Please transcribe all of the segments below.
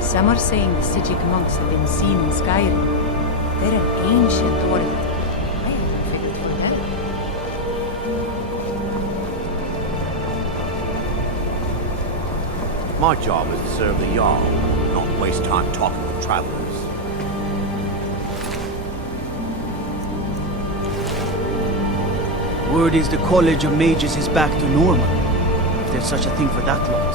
Some are saying the Sijic monks have been seen in Skyrim. They're an ancient order. I haven't figured it out. My job is to serve the Jarl, not waste time talking with travelers. Word is the College of Mages is back to normal, if there's such a thing for that lot.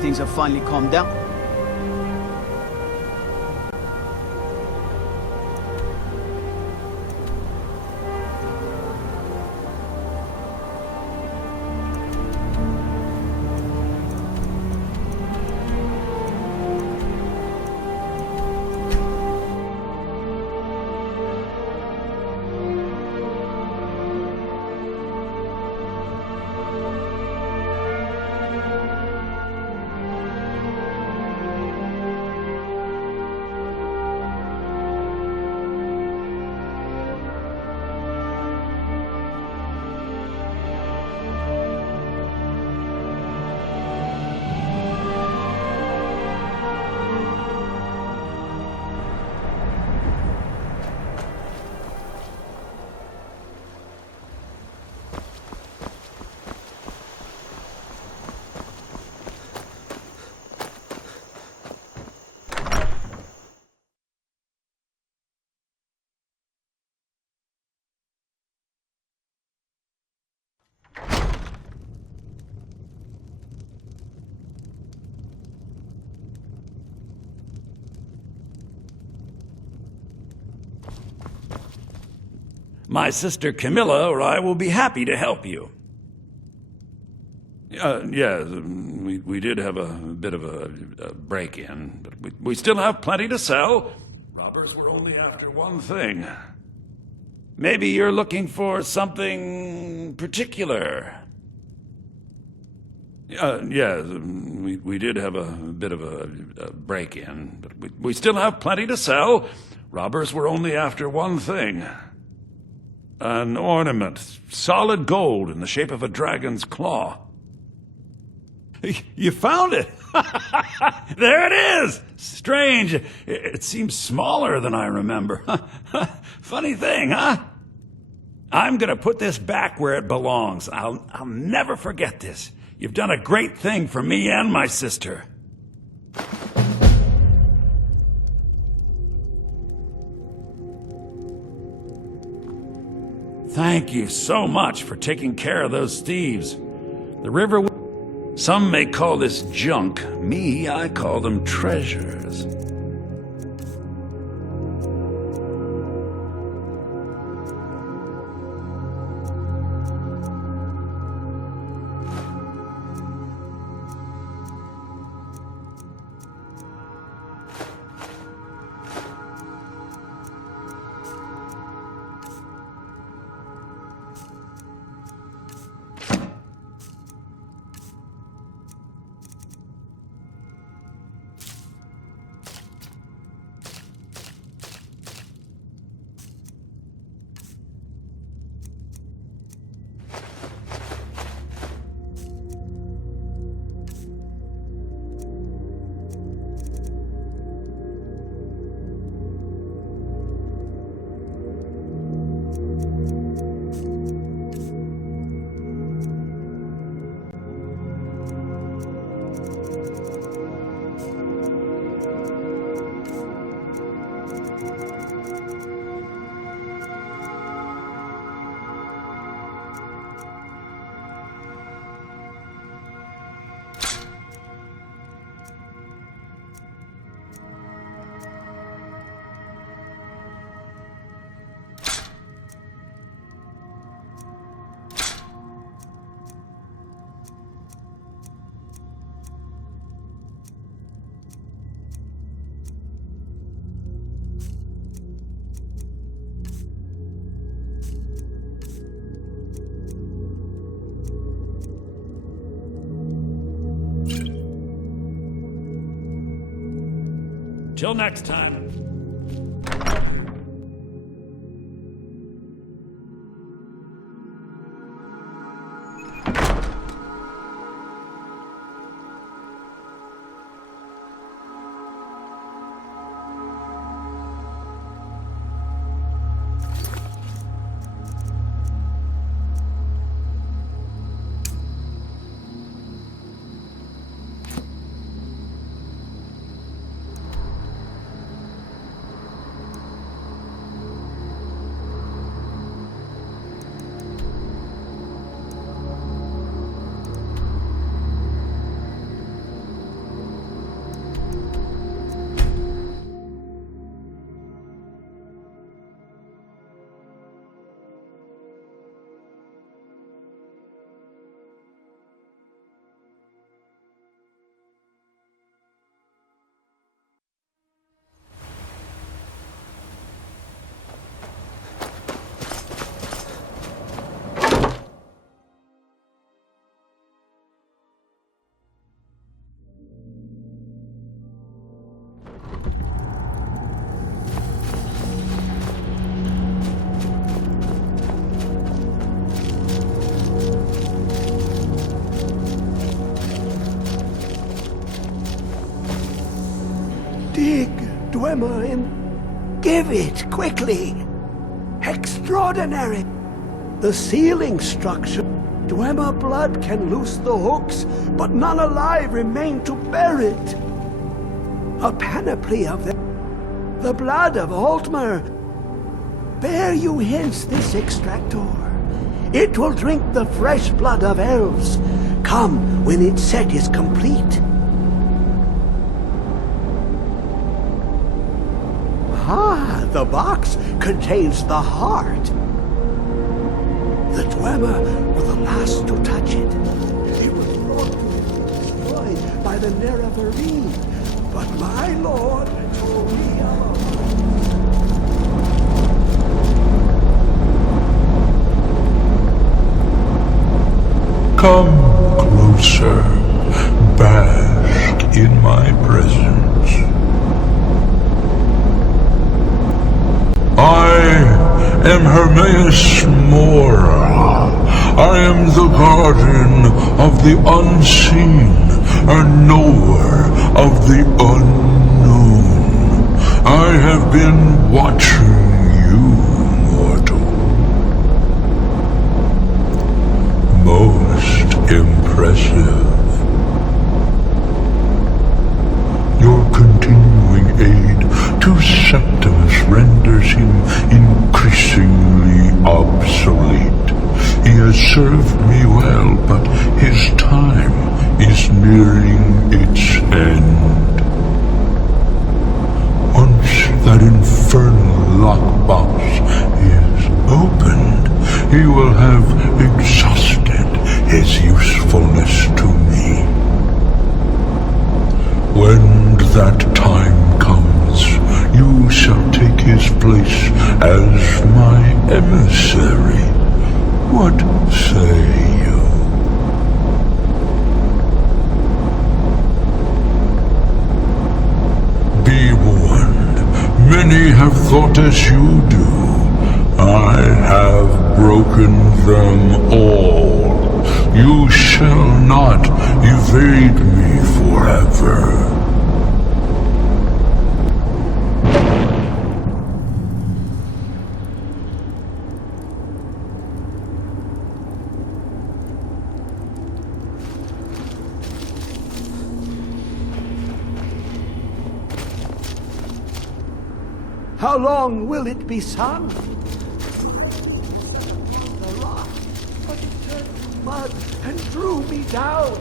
Things have finally calmed down. My sister Camilla or I will be happy to help you. Yes, we did have a bit of a break-in, but we still have plenty to sell. Robbers were only after one thing. Maybe you're looking for something particular. Yeah, we did have a bit of a break-in, but we still have plenty to sell. Robbers were only after one thing. An ornament, solid gold in the shape of a dragon's claw. You found it! There it is! Strange. It seems smaller than I remember. Funny thing, huh? I'm gonna put this back where it belongs. I'll never forget this. You've done a great thing for me and my sister. Thank you so much for taking care of those thieves. The river... Some may call this junk. Me, I call them treasures. Till next time. Dig, Dwemer, and give it quickly. Extraordinary. The ceiling structure. Dwemer blood can loose the hooks, but none alive remain to bear it. A panoply of them. The blood of Altmer. Bear you hence this extractor. It will drink the fresh blood of elves. Come when its set is complete. Ah, the box contains the heart. The Dwemer were the last to touch it. It was brought to be destroyed by the Nerevarine, but my lord told me Come closer. bask in my presence. I am Hermaeus Mora. I am the guardian of the unseen and knower of the unknown. I have been watching you, mortal. Most impressive. Your continuing aid to Septimus renders him increasingly obsolete. He has served me well, but his time is nearing its end. Once that infernal lockbox is opened, he will have exhausted his usefulness to me. When that time comes, you shall take his place as my emissary. What say you? Be warned, many have thought as you do. I have broken them all. You shall not evade me forever. How long will it be sun? The rock, but it turned to mud and drew me down.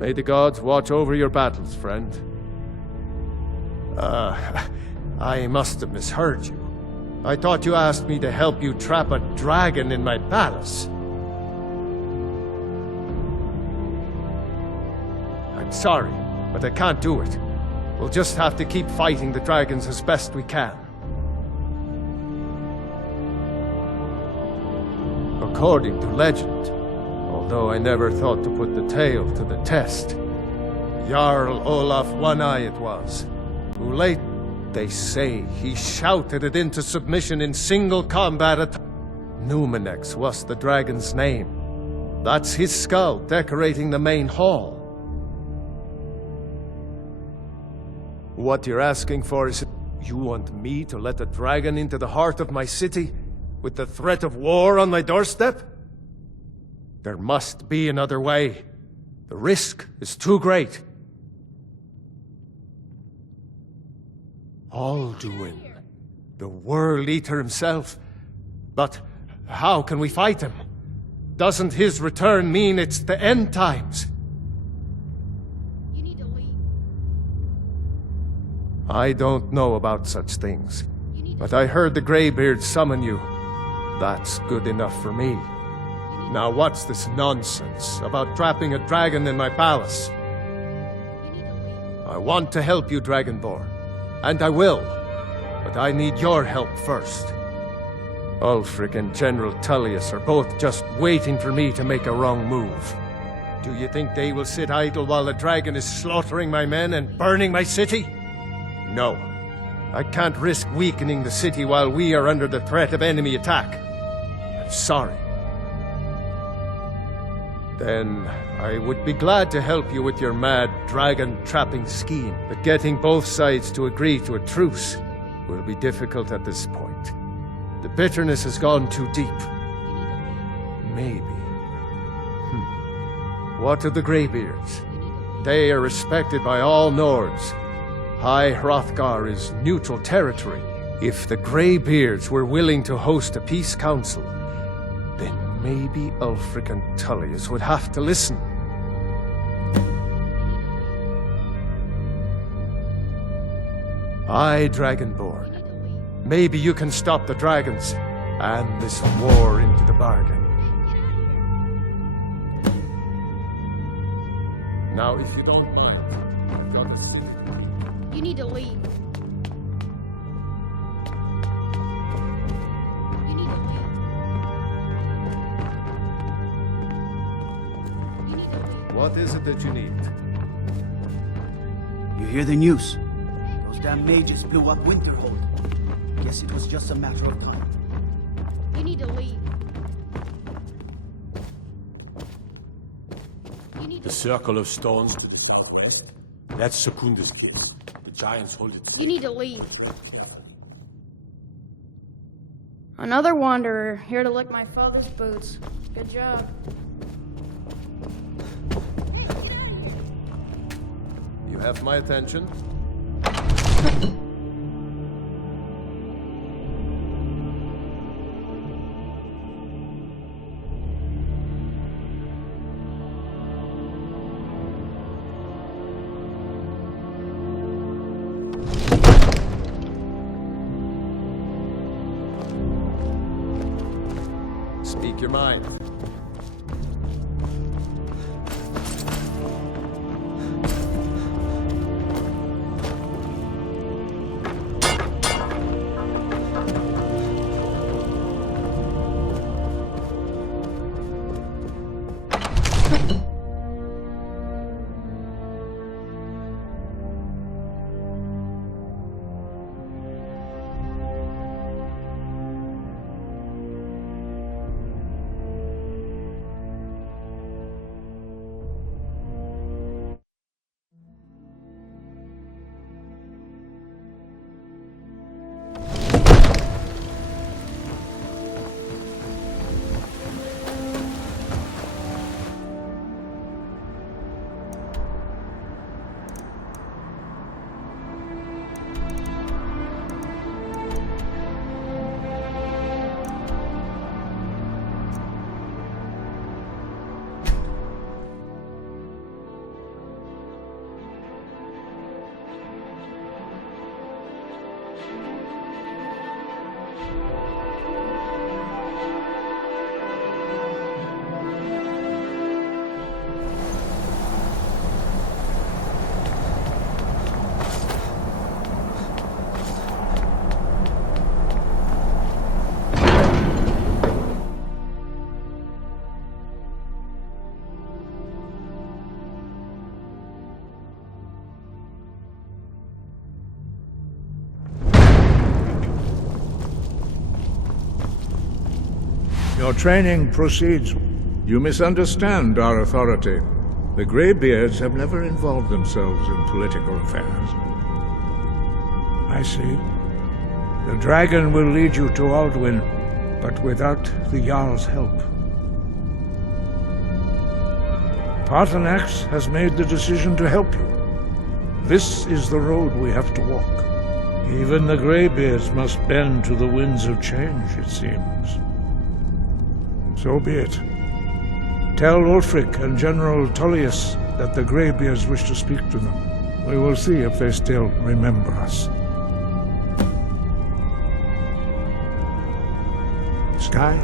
May the gods watch over your battles, friend. I must have misheard you. I thought you asked me to help you trap a dragon in my palace. I'm sorry, but I can't do it. We'll just have to keep fighting the dragons as best we can. According to legend, although I never thought to put the tale to the test, Jarl Olaf One-Eye it was, who late, they say, he shouted it into submission in single combat. Numenex was the dragon's name. That's his skull decorating the main hall. What you're asking for is, you want me to let a dragon into the heart of my city, with the threat of war on my doorstep? There must be another way. The risk is too great. Alduin, the World Eater himself. But how can we fight him? Doesn't his return mean it's the end times? You need to leave. I don't know about such things, but I heard the Greybeard summon you. That's good enough for me. Now what's this nonsense about trapping a dragon in my palace? I want to help you, Dragonborn. And I will. But I need your help first. Ulfric and General Tullius are both just waiting for me to make a wrong move. Do you think they will sit idle while the dragon is slaughtering my men and burning my city? No. I can't risk weakening the city while we are under the threat of enemy attack. I'm sorry. Then I would be glad to help you with your mad dragon-trapping scheme, but getting both sides to agree to a truce will be difficult at this point. The bitterness has gone too deep. Maybe. What of the Greybeards? They are respected by all Nords. High Hrothgar is neutral territory. If the Greybeards were willing to host a peace council, then maybe Ulfric and Tullius would have to listen. Aye, Dragonborn. Maybe you can stop the dragons, and this war into the bargain. Now, if you don't mind, I've got a secret. You need to leave. You need to leave. You need to leave. What is it that you need? You hear the news? Those damn mages blew up Winterhold. Guess it was just a matter of time. You need to leave. You need The to circle of stones to the southwest. That's Secunda's kids. The giants hold it. You need to leave. Another wanderer, here to lick my father's boots. Good job. You have my attention. Speak your mind. Your training proceeds. You misunderstand our authority. The Greybeards have never involved themselves in political affairs. I see. The dragon will lead you to Alduin, but without the Jarl's help. Paarthurnax has made the decision to help you. This is the road we have to walk. Even the Greybeards must bend to the winds of change, it seems. So be it. Tell Ulfric and General Tullius that the Greybeards wish to speak to them. We will see if they still remember us. Sky?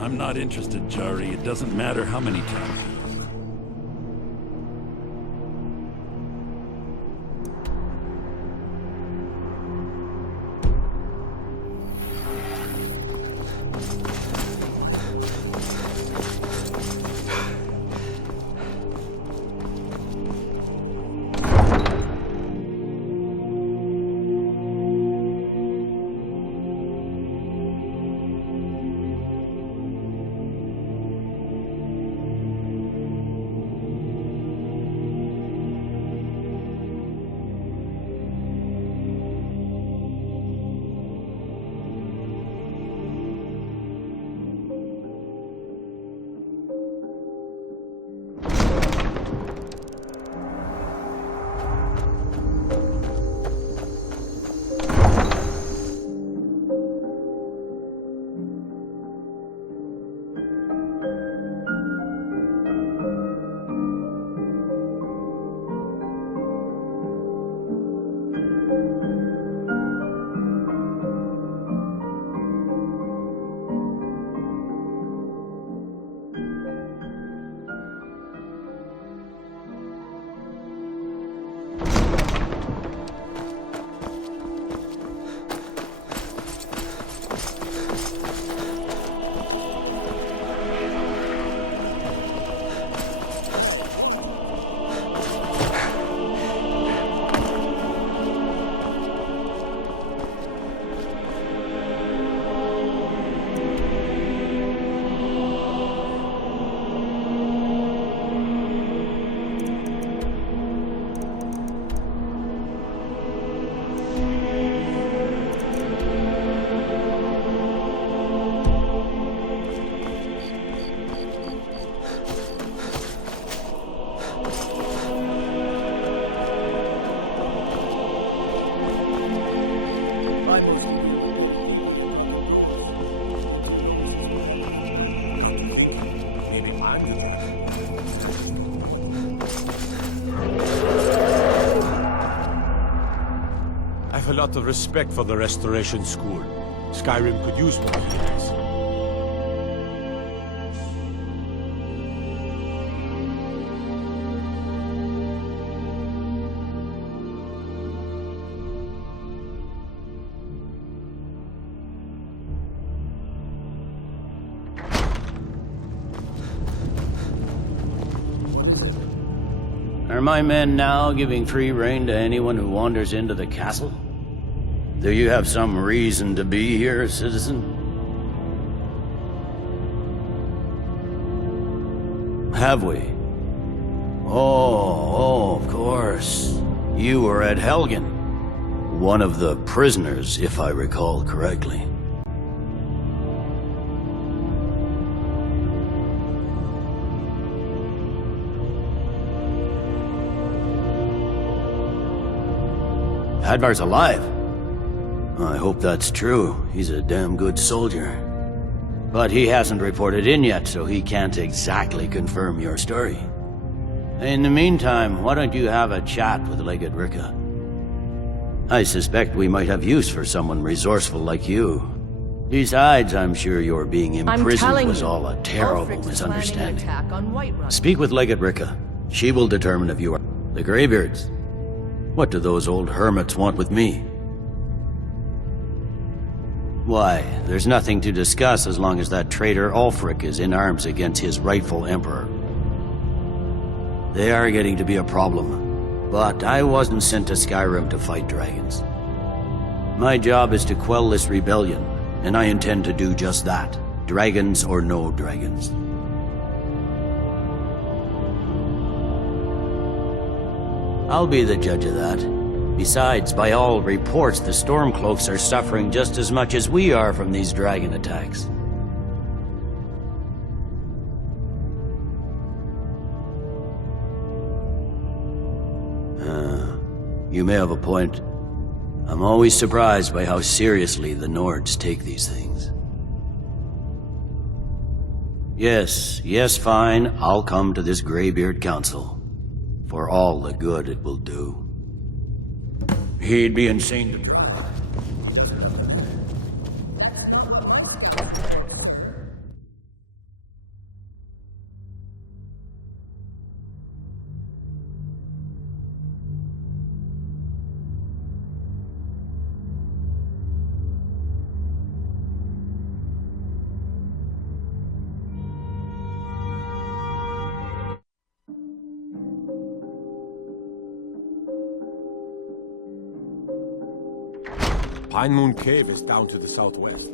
I'm not interested, Jari. It doesn't matter how many times. A lot of respect for the Restoration School. Skyrim could use more healers. Are my men now giving free rein to anyone who wanders into the castle? Do you have some reason to be here, citizen? Have we? Oh, of course. You were at Helgen. One of the prisoners, if I recall correctly. Hadvar's alive? I hope that's true. He's a damn good soldier. But he hasn't reported in yet, so he can't exactly confirm your story. In the meantime, why don't you have a chat with Legate Ricka? I suspect we might have use for someone resourceful like you. Besides, I'm sure your being imprisoned was all a terrible misunderstanding. Speak with Legate Ricka. She will determine if you are the Greybeards. What do those old hermits want with me? Why, there's nothing to discuss as long as that traitor Ulfric is in arms against his rightful emperor. They are getting to be a problem, but I wasn't sent to Skyrim to fight dragons. My job is to quell this rebellion, and I intend to do just that, dragons or no dragons. I'll be the judge of that. Besides, by all reports, the Stormcloaks are suffering just as much as we are from these dragon attacks. You may have a point. I'm always surprised by how seriously the Nords take these things. Yes, fine. I'll come to this Greybeard Council. For all the good it will do. He'd be insane to do. Pine Moon Cave is down to the southwest.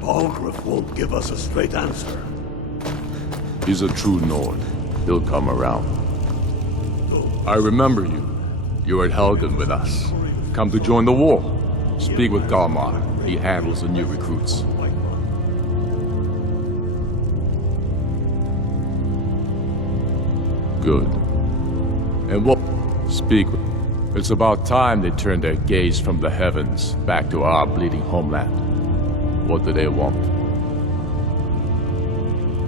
Balgruuf won't give us a straight answer. He's a true Nord. He'll come around. I remember you. You were at Helgen with us. Come to join the war. Speak with Galmar. He handles the new recruits. Good. And what? Speak. It's about time they turned their gaze from the heavens back to our bleeding homeland. What do they want?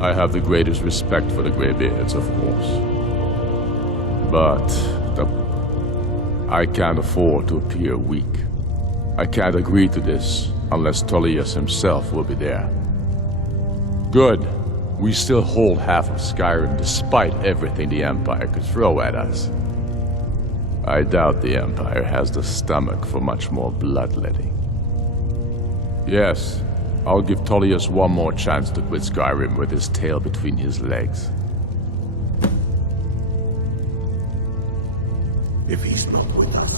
I have the greatest respect for the Greybeards, of course. But I can't afford to appear weak. I can't agree to this unless Tullius himself will be there. Good. We still hold half of Skyrim despite everything the Empire could throw at us. I doubt the Empire has the stomach for much more bloodletting. Yes, I'll give Tullius one more chance to quit Skyrim with his tail between his legs. If he's not with us.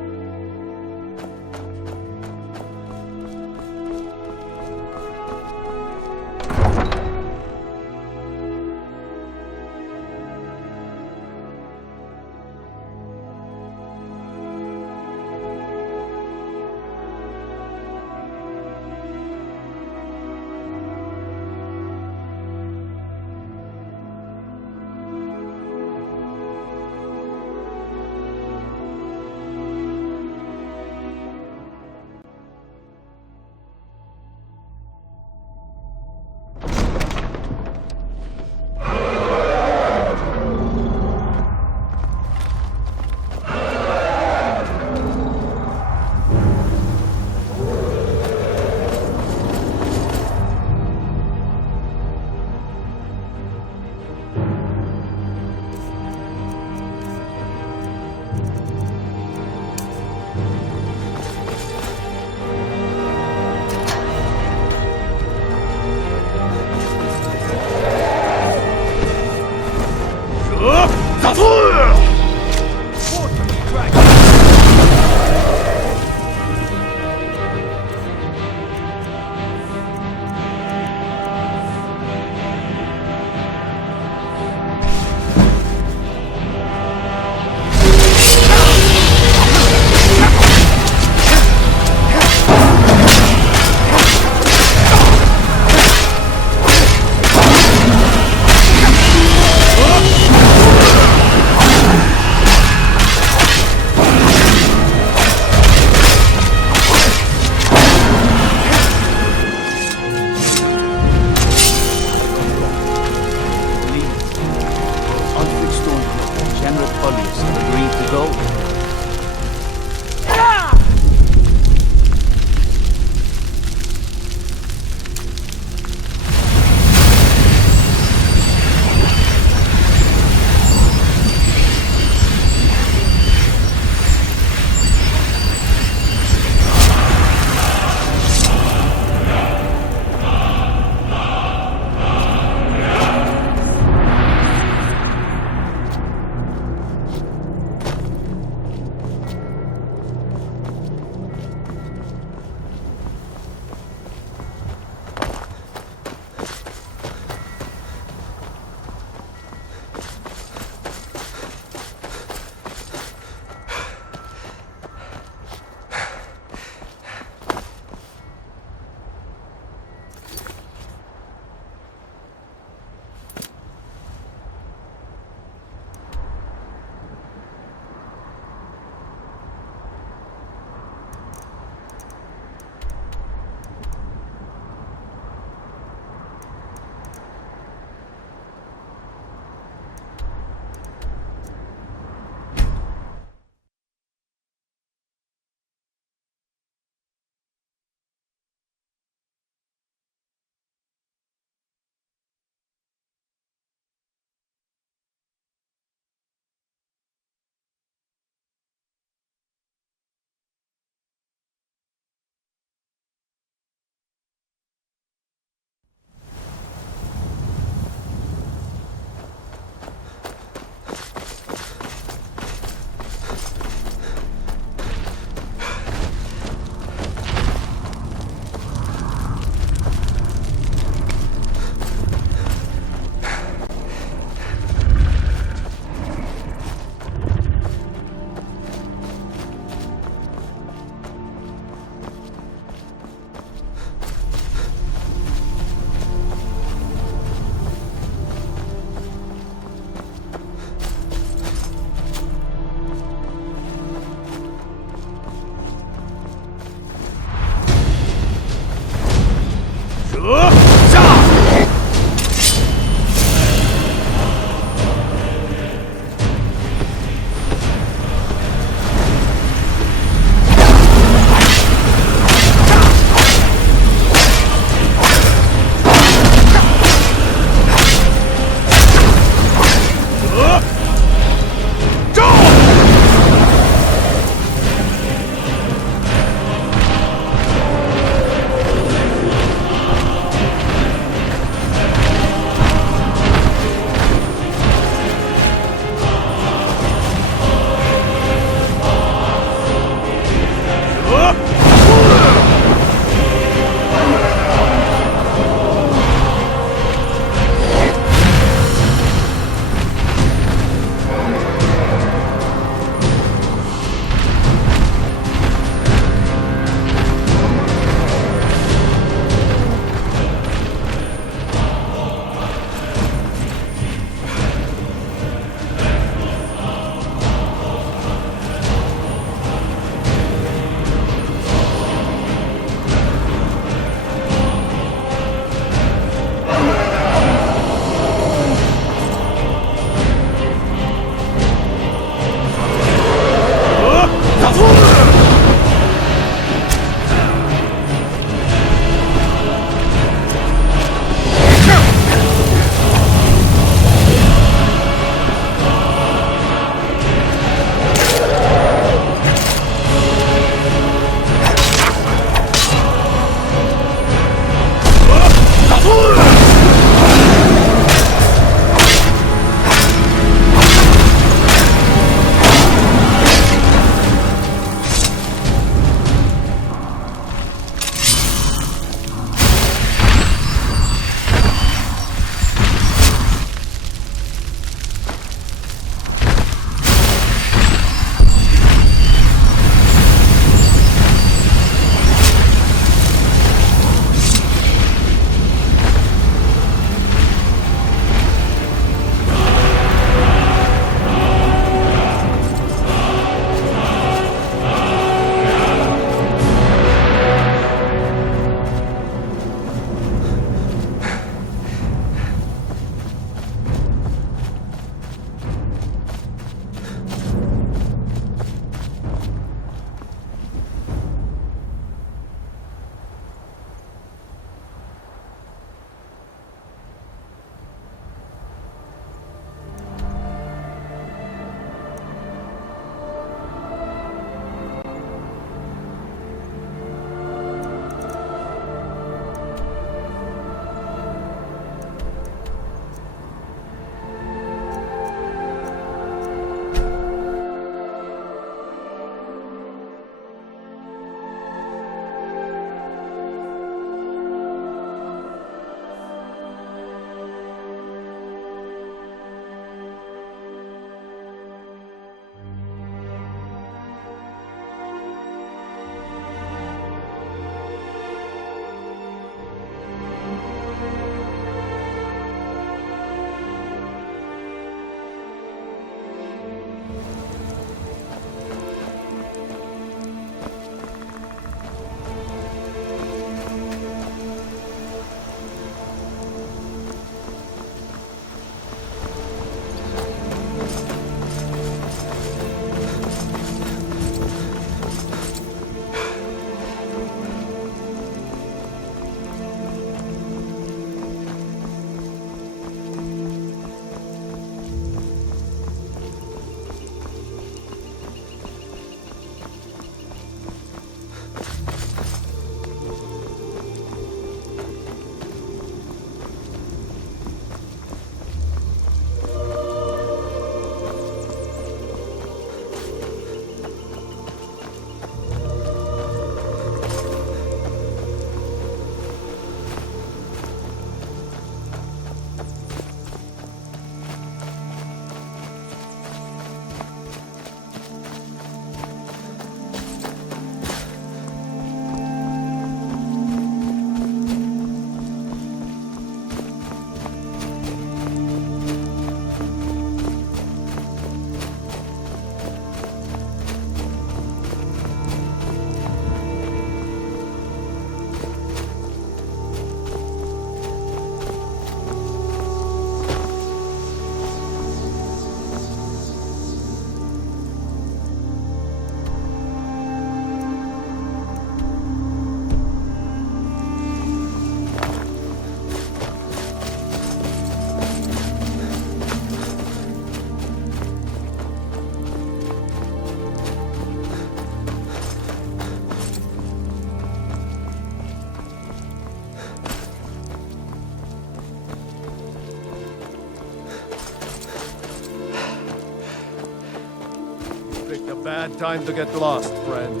a bad time to get lost, friend.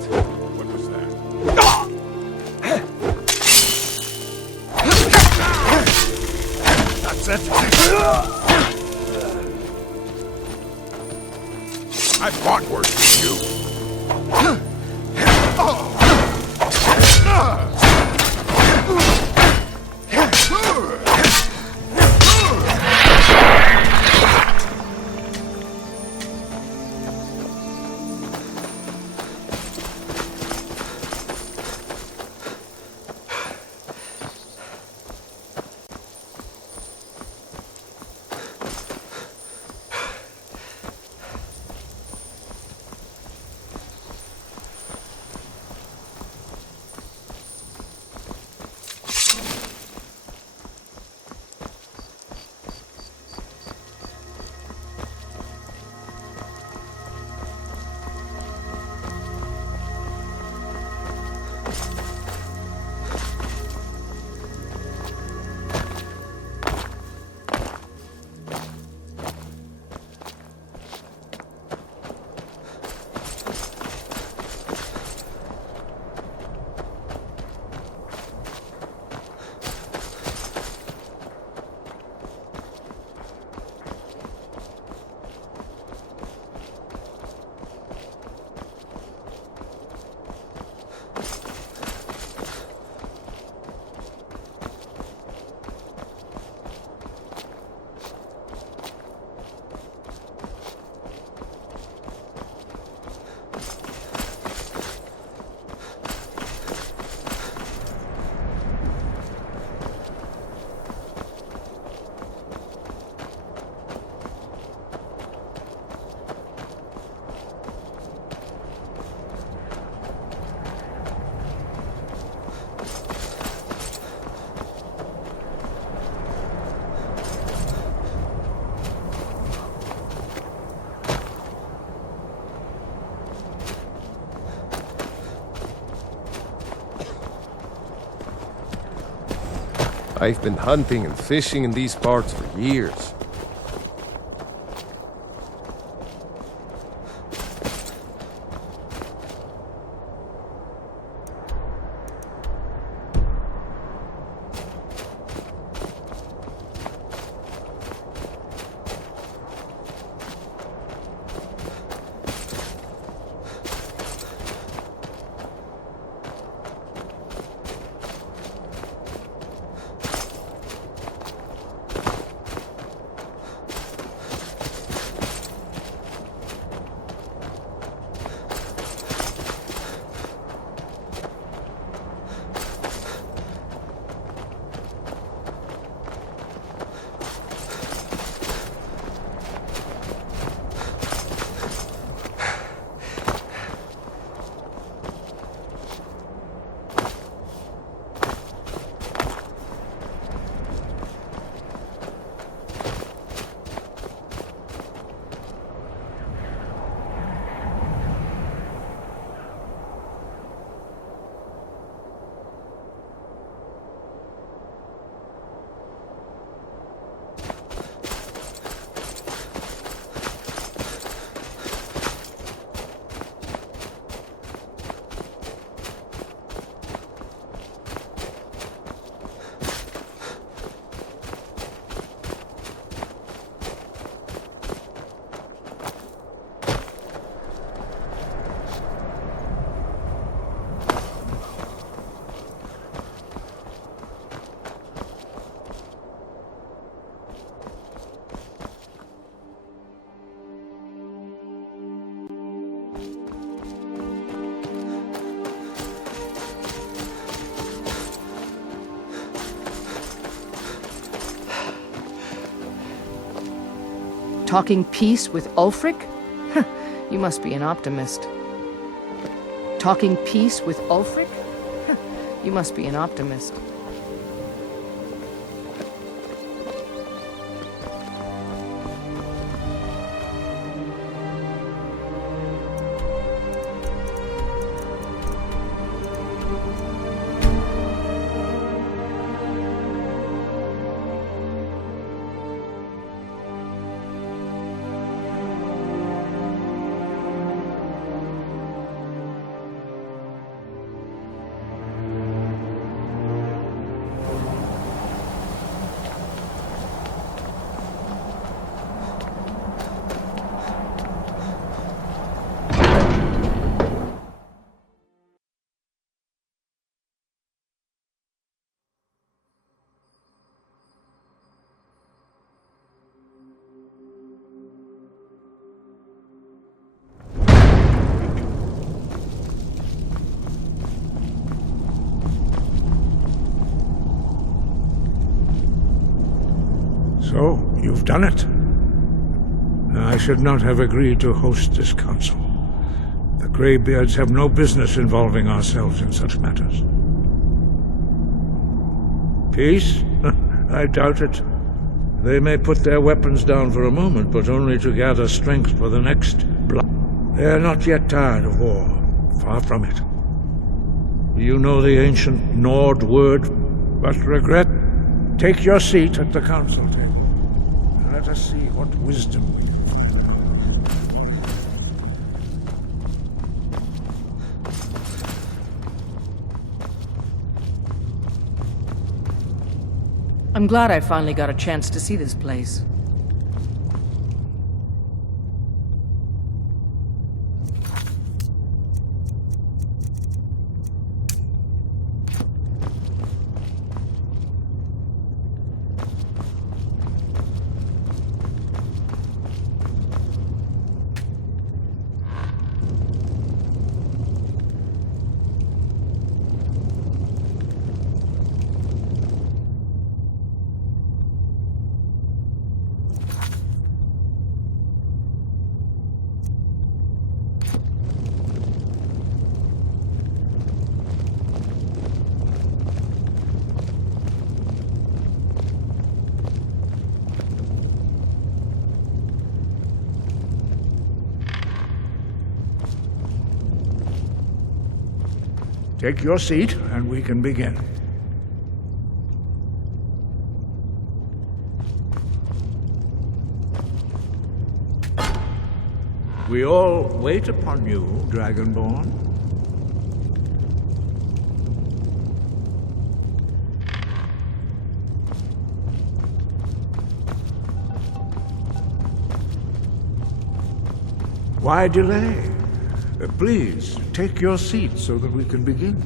What was that? That's it. I fought worse than you. I've been hunting and fishing in these parts for years. Talking peace with Ulfric? You must be an optimist. Talking peace with Ulfric? You must be an optimist. You've done it. I should not have agreed to host this council. The Greybeards have no business involving ourselves in such matters. Peace? I doubt it. They may put their weapons down for a moment, but only to gather strength for the next blow. They are not yet tired of war. Far from it. You know the ancient Nord word, but regret. Take your seat at the council table. And let us see what wisdom we I'm glad I finally got a chance to see this place. Take your seat, and we can begin. We all wait upon you, Dragonborn. Why delay? Please, take your seat so that we can begin.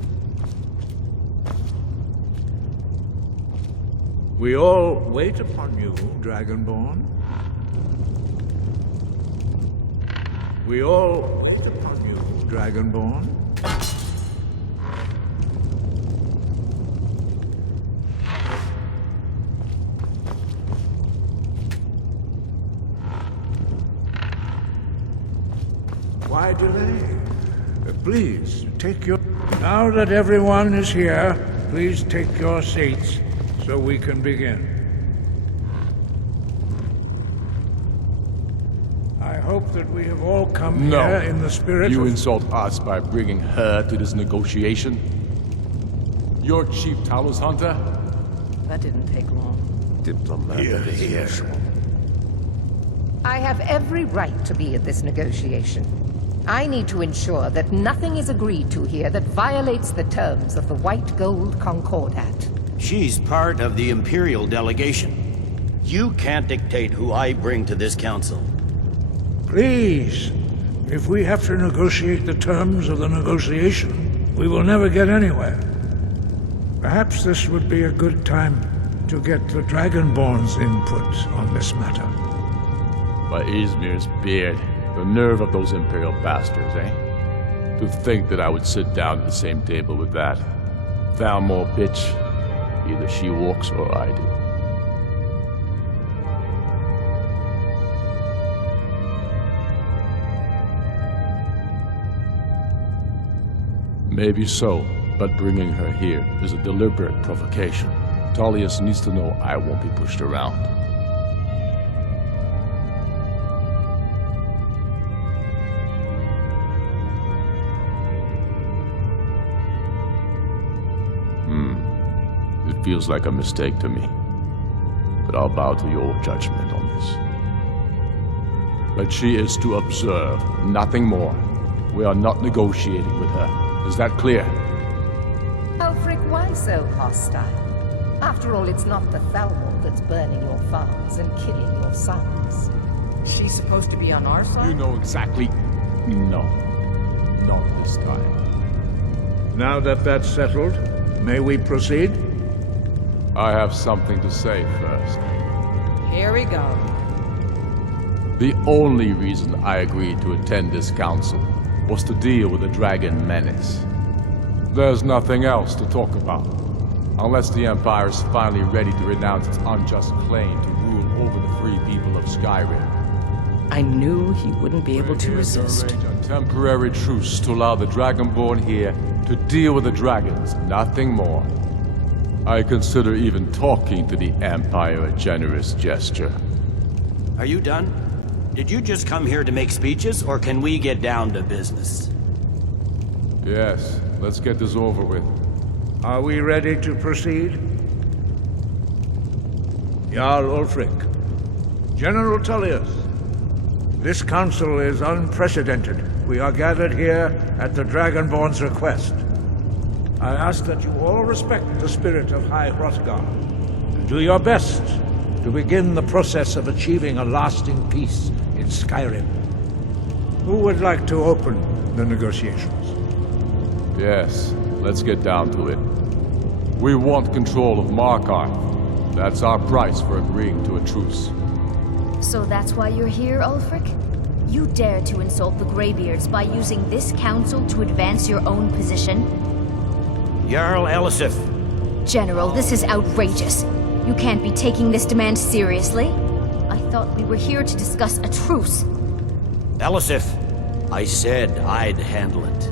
We all wait upon you, Dragonborn. We all wait upon you, Dragonborn. Why delay? Please, take your... Now that everyone is here, please take your seats so we can begin. I hope that we have all come here in the spirit You of... insult us by bringing her to this negotiation? You're Chief Talos Hunter? That didn't take long. Diplomatic as usual. I have every right to be at this negotiation. I need to ensure that nothing is agreed to here that violates the terms of the White Gold Concordat. She's part of the Imperial delegation. You can't dictate who I bring to this council. Please, if we have to negotiate the terms of the negotiation, we will never get anywhere. Perhaps this would be a good time to get the Dragonborn's input on this matter. By Izmir's beard, the nerve of those Imperial bastards, eh? To think that I would sit down at the same table with that. Thalmor bitch. Either she walks or I do. Maybe so, but bringing her here is a deliberate provocation. Tullius needs to know I won't be pushed around. It feels like a mistake to me. But I'll bow to your judgment on this. But she is to observe, nothing more. We are not negotiating with her. Is that clear? Ulfric, why so hostile? After all, it's not the Thalmor that's burning your farms and killing your sons. She's supposed to be on our side? You know exactly... No. Not this time. Now that that's settled, may we proceed? I have something to say first. Here we go. The only reason I agreed to attend this council was to deal with the dragon menace. There's nothing else to talk about. Unless the Empire is finally ready to renounce its unjust claim to rule over the free people of Skyrim. I knew he wouldn't be able to resist. Arrange a temporary truce to allow the Dragonborn here to deal with the dragons, nothing more. I consider even talking to the Empire a generous gesture. Are you done? Did you just come here to make speeches, or can we get down to business? Yes, let's get this over with. Are we ready to proceed? Jarl Ulfric, General Tullius, this council is unprecedented. We are gathered here at the Dragonborn's request. I ask that you all respect the spirit of High Hrothgar and do your best to begin the process of achieving a lasting peace in Skyrim. Who would like to open the negotiations? Yes, let's get down to it. We want control of Markarth. That's our price for agreeing to a truce. So that's why you're here, Ulfric? You dare to insult the Greybeards by using this council to advance your own position? Jarl Elisif. General, this is outrageous. You can't be taking this demand seriously. I thought we were here to discuss a truce. Elisif, I said I'd handle it.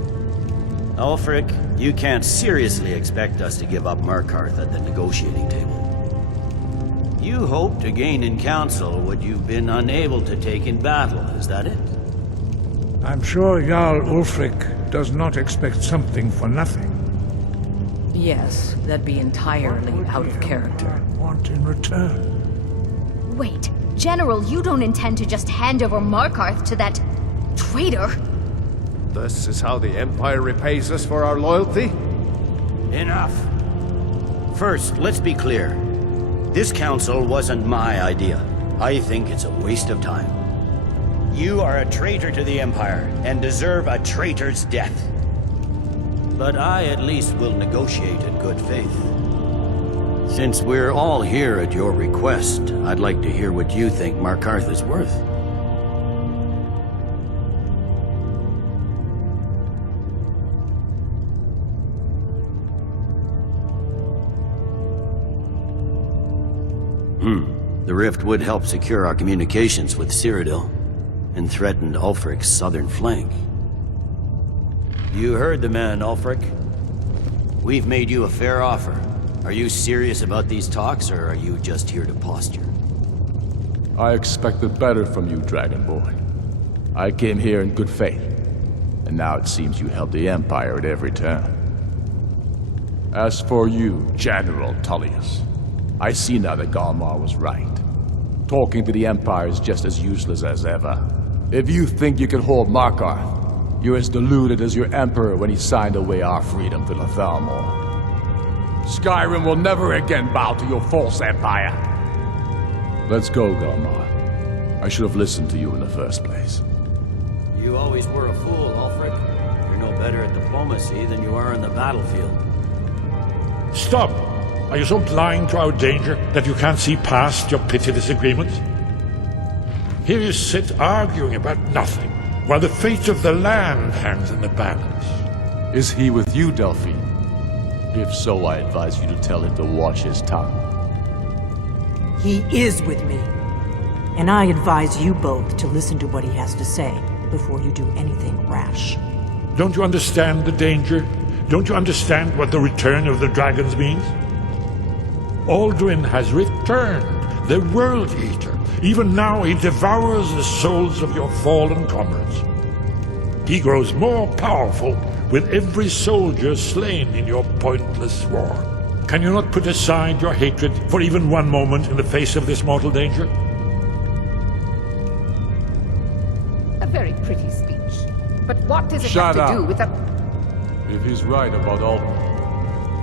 Ulfric, you can't seriously expect us to give up Markarth at the negotiating table. You hoped to gain in council what you've been unable to take in battle, is that it? I'm sure Jarl Ulfric does not expect something for nothing. Yes, that'd be entirely out of character. Want in return? Wait, General, you don't intend to just hand over Markarth to that traitor? This is how the Empire repays us for our loyalty? Enough. First, let's be clear. This council wasn't my idea. I think it's a waste of time. You are a traitor to the Empire and deserve a traitor's death. But I at least will negotiate in good faith. Since we're all here at your request, I'd like to hear what you think Markarth is worth. The rift would help secure our communications with Cyrodiil and threatened Ulfric's southern flank. You heard the man, Ulfric. We've made you a fair offer. Are you serious about these talks, or are you just here to posture? I expected better from you, Dragonborn. I came here in good faith, and now it seems you help the Empire at every turn. As for you, General Tullius, I see now that Galmar was right. Talking to the Empire is just as useless as ever. If you think you can hold Markarth, you're as deluded as your Emperor when he signed away our freedom to Lathalmor. Skyrim will never again bow to your false empire. Let's go, Galmar. I should have listened to you in the first place. You always were a fool, Ulfric. You're no better at diplomacy than you are in the battlefield. Stop! Are you so blind to our danger that you can't see past your petty disagreements? Here you sit arguing about nothing, while the fate of the land hangs in the balance. Is he with you, Delphine? If so, I advise you to tell him to watch his tongue. He is with me. And I advise you both to listen to what he has to say before you do anything rash. Don't you understand the danger? Don't you understand what the return of the dragons means? Aldrin has returned, the World Eater. Even now he devours the souls of your fallen comrades. He grows more powerful with every soldier slain in your pointless war. Can you not put aside your hatred for even one moment in the face of this mortal danger? A very pretty speech. But what does it Shut have to up. do with the... If he's right about Aldrin,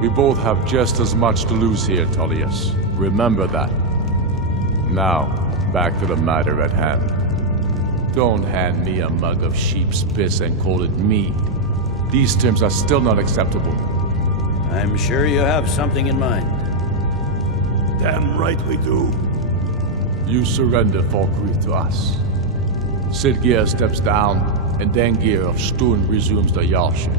we both have just as much to lose here, Tullius. Remember that. Now, back to the matter at hand. Don't hand me a mug of sheep's piss and call it mead. These terms are still not acceptable. I'm sure you have something in mind. Damn right we do. You surrender Falkreath to us. Sidgeir steps down, and Dengir of Sturn resumes the Jarlship.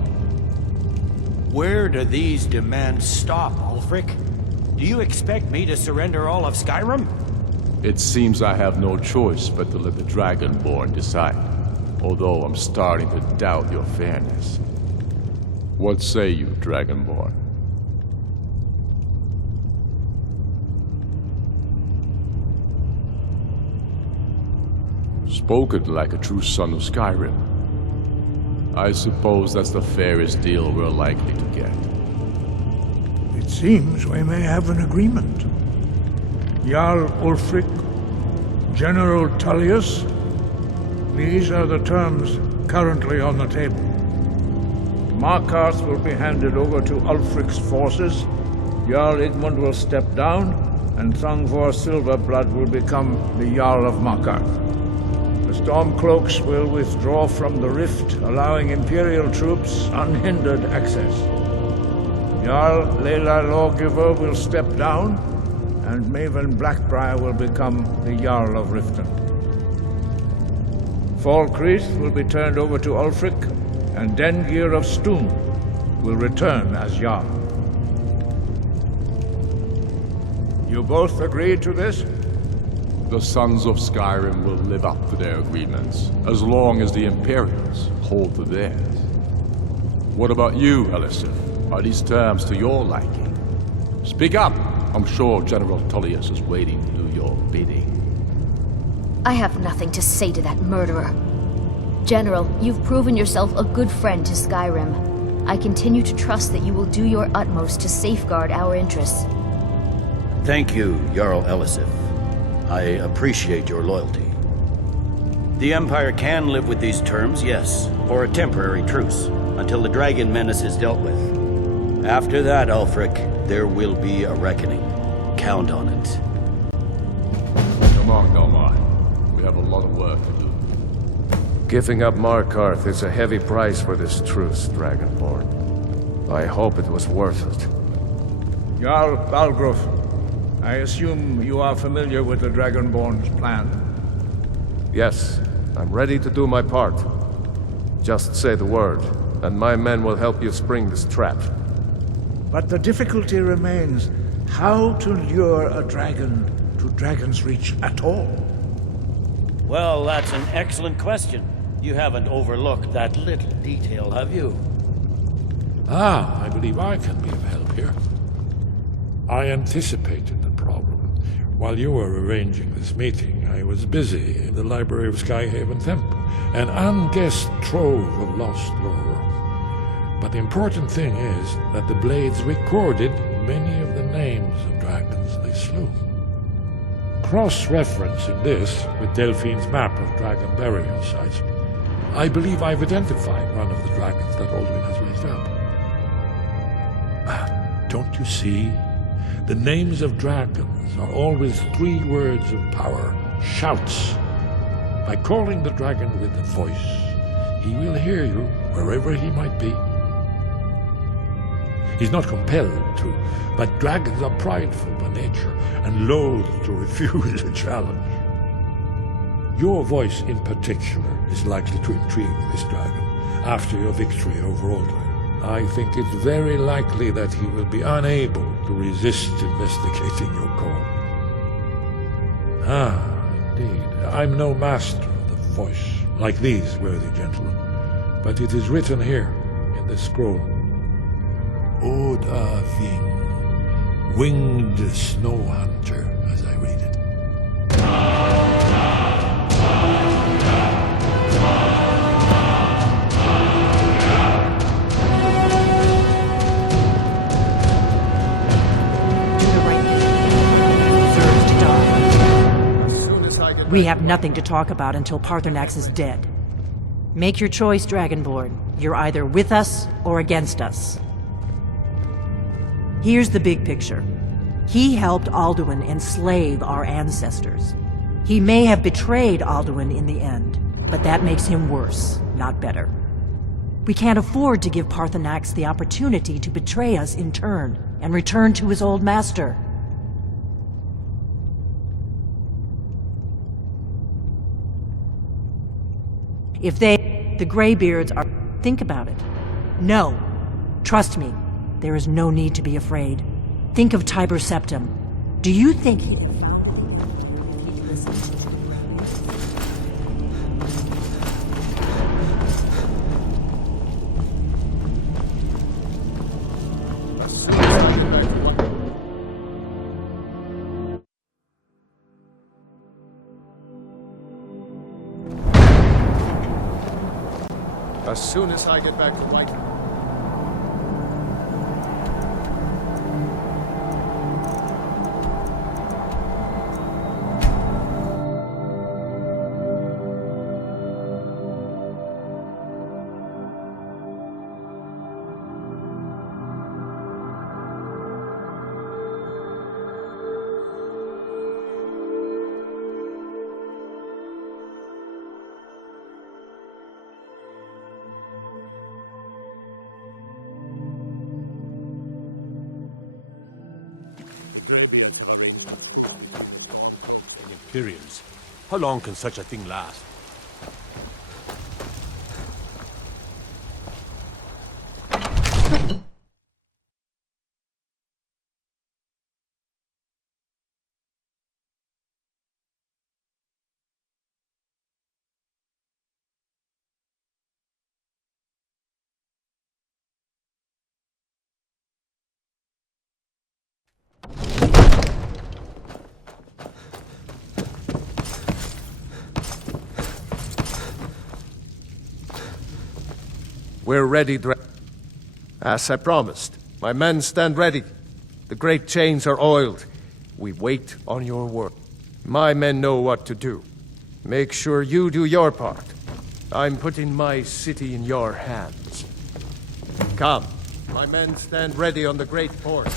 Where do these demands stop, Ulfric? Do you expect me to surrender all of Skyrim? It seems I have no choice but to let the Dragonborn decide, although I'm starting to doubt your fairness. What say you, Dragonborn? Spoken like a true son of Skyrim. I suppose that's the fairest deal we're likely to get. It seems we may have an agreement. Jarl Ulfric, General Tullius, these are the terms currently on the table. Markarth will be handed over to Ulfric's forces, Jarl Igmund will step down, and Thangvor Silverblood will become the Jarl of Markarth. The Stormcloaks will withdraw from the rift, allowing Imperial troops unhindered access. Jarl Leila Lawgiver will step down, and Maven Blackbriar will become the Jarl of Riften. Falkreath will be turned over to Ulfric, and Dengir of Stoom will return as Jarl. You both agree to this? The Sons of Skyrim will live up to their agreements, as long as the Imperials hold to theirs. What about you, Elisif? Are these terms to your liking? Speak up! I'm sure General Tullius is waiting to do your bidding. I have nothing to say to that murderer. General, you've proven yourself a good friend to Skyrim. I continue to trust that you will do your utmost to safeguard our interests. Thank you, Jarl Elisif. I appreciate your loyalty. The Empire can live with these terms, yes, for a temporary truce, until the dragon menace is dealt with. After that, Ulfric, there will be a reckoning. Count on it. Come on, Galmar. We have a lot of work to do. Giving up Markarth is a heavy price for this truce, Dragonborn. I hope it was worth it. Jarl Balgruf, I assume you are familiar with the Dragonborn's plan? Yes, I'm ready to do my part. Just say the word, and my men will help you spring this trap. But the difficulty remains how to lure a dragon to Dragon's Reach at all. Well, that's an excellent question. You haven't overlooked that little detail, have you? I believe I can be of help here. I anticipated the problem. While you were arranging this meeting, I was busy in the library of Skyhaven Temple, an unguessed trove of lost lore. But the important thing is that the Blades recorded many of the names of dragons they slew. Cross-referencing this with Delphine's map of dragon burial sites, I believe I've identified one of the dragons that Alduin has raised up. Don't you see? The names of dragons are always 3 words of power, shouts. By calling the dragon with a voice, he will hear you wherever he might be. He's not compelled to, but dragons are prideful by nature and loath to refuse a challenge. Your voice in particular is likely to intrigue this dragon after your victory over Alduin. I think it's very likely that he will be unable to resist investigating your call. Indeed. I'm no master of the voice, like these worthy gentlemen, but it is written here in this scroll. Oda Ving, winged snow hunter, as I read it. We have nothing to talk about until Paarthurnax is dead. Make your choice, Dragonborn. You're either with us or against us. Here's the big picture. He helped Alduin enslave our ancestors. He may have betrayed Alduin in the end, but that makes him worse, not better. We can't afford to give Paarthurnax the opportunity to betray us in turn and return to his old master. If the Greybeards are... Think about it. No. Trust me. There is no need to be afraid. Think of Tiber Septim. Do you think he'd have found... As soon as I get back to White... Imperials. How long can such a thing last? We're ready, As I promised, my men stand ready. The great chains are oiled. We wait on your word. My men know what to do. Make sure you do your part. I'm putting my city in your hands. Come, my men stand ready on the great port.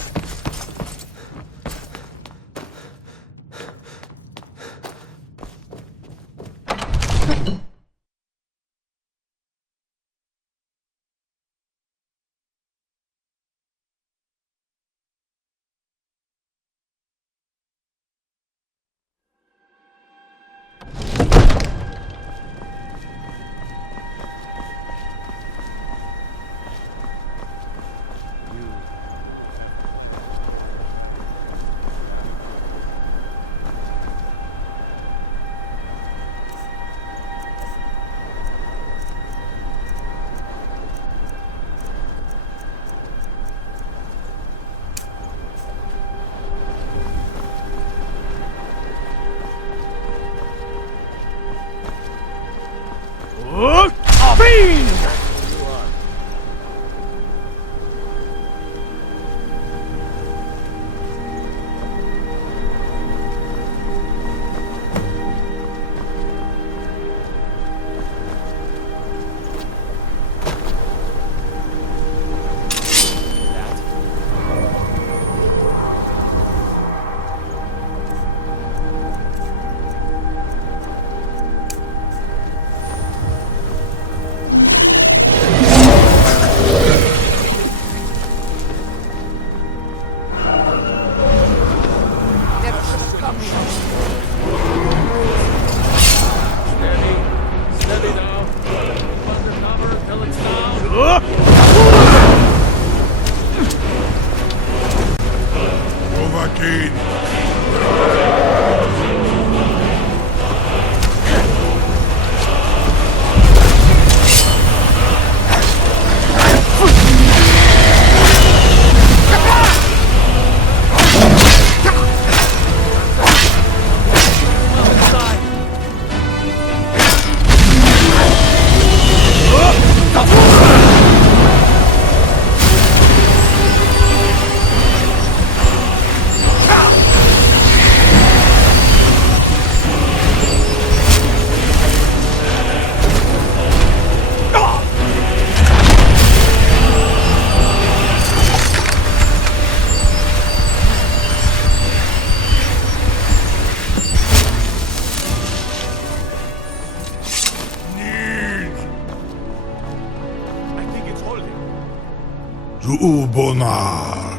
Ubonar,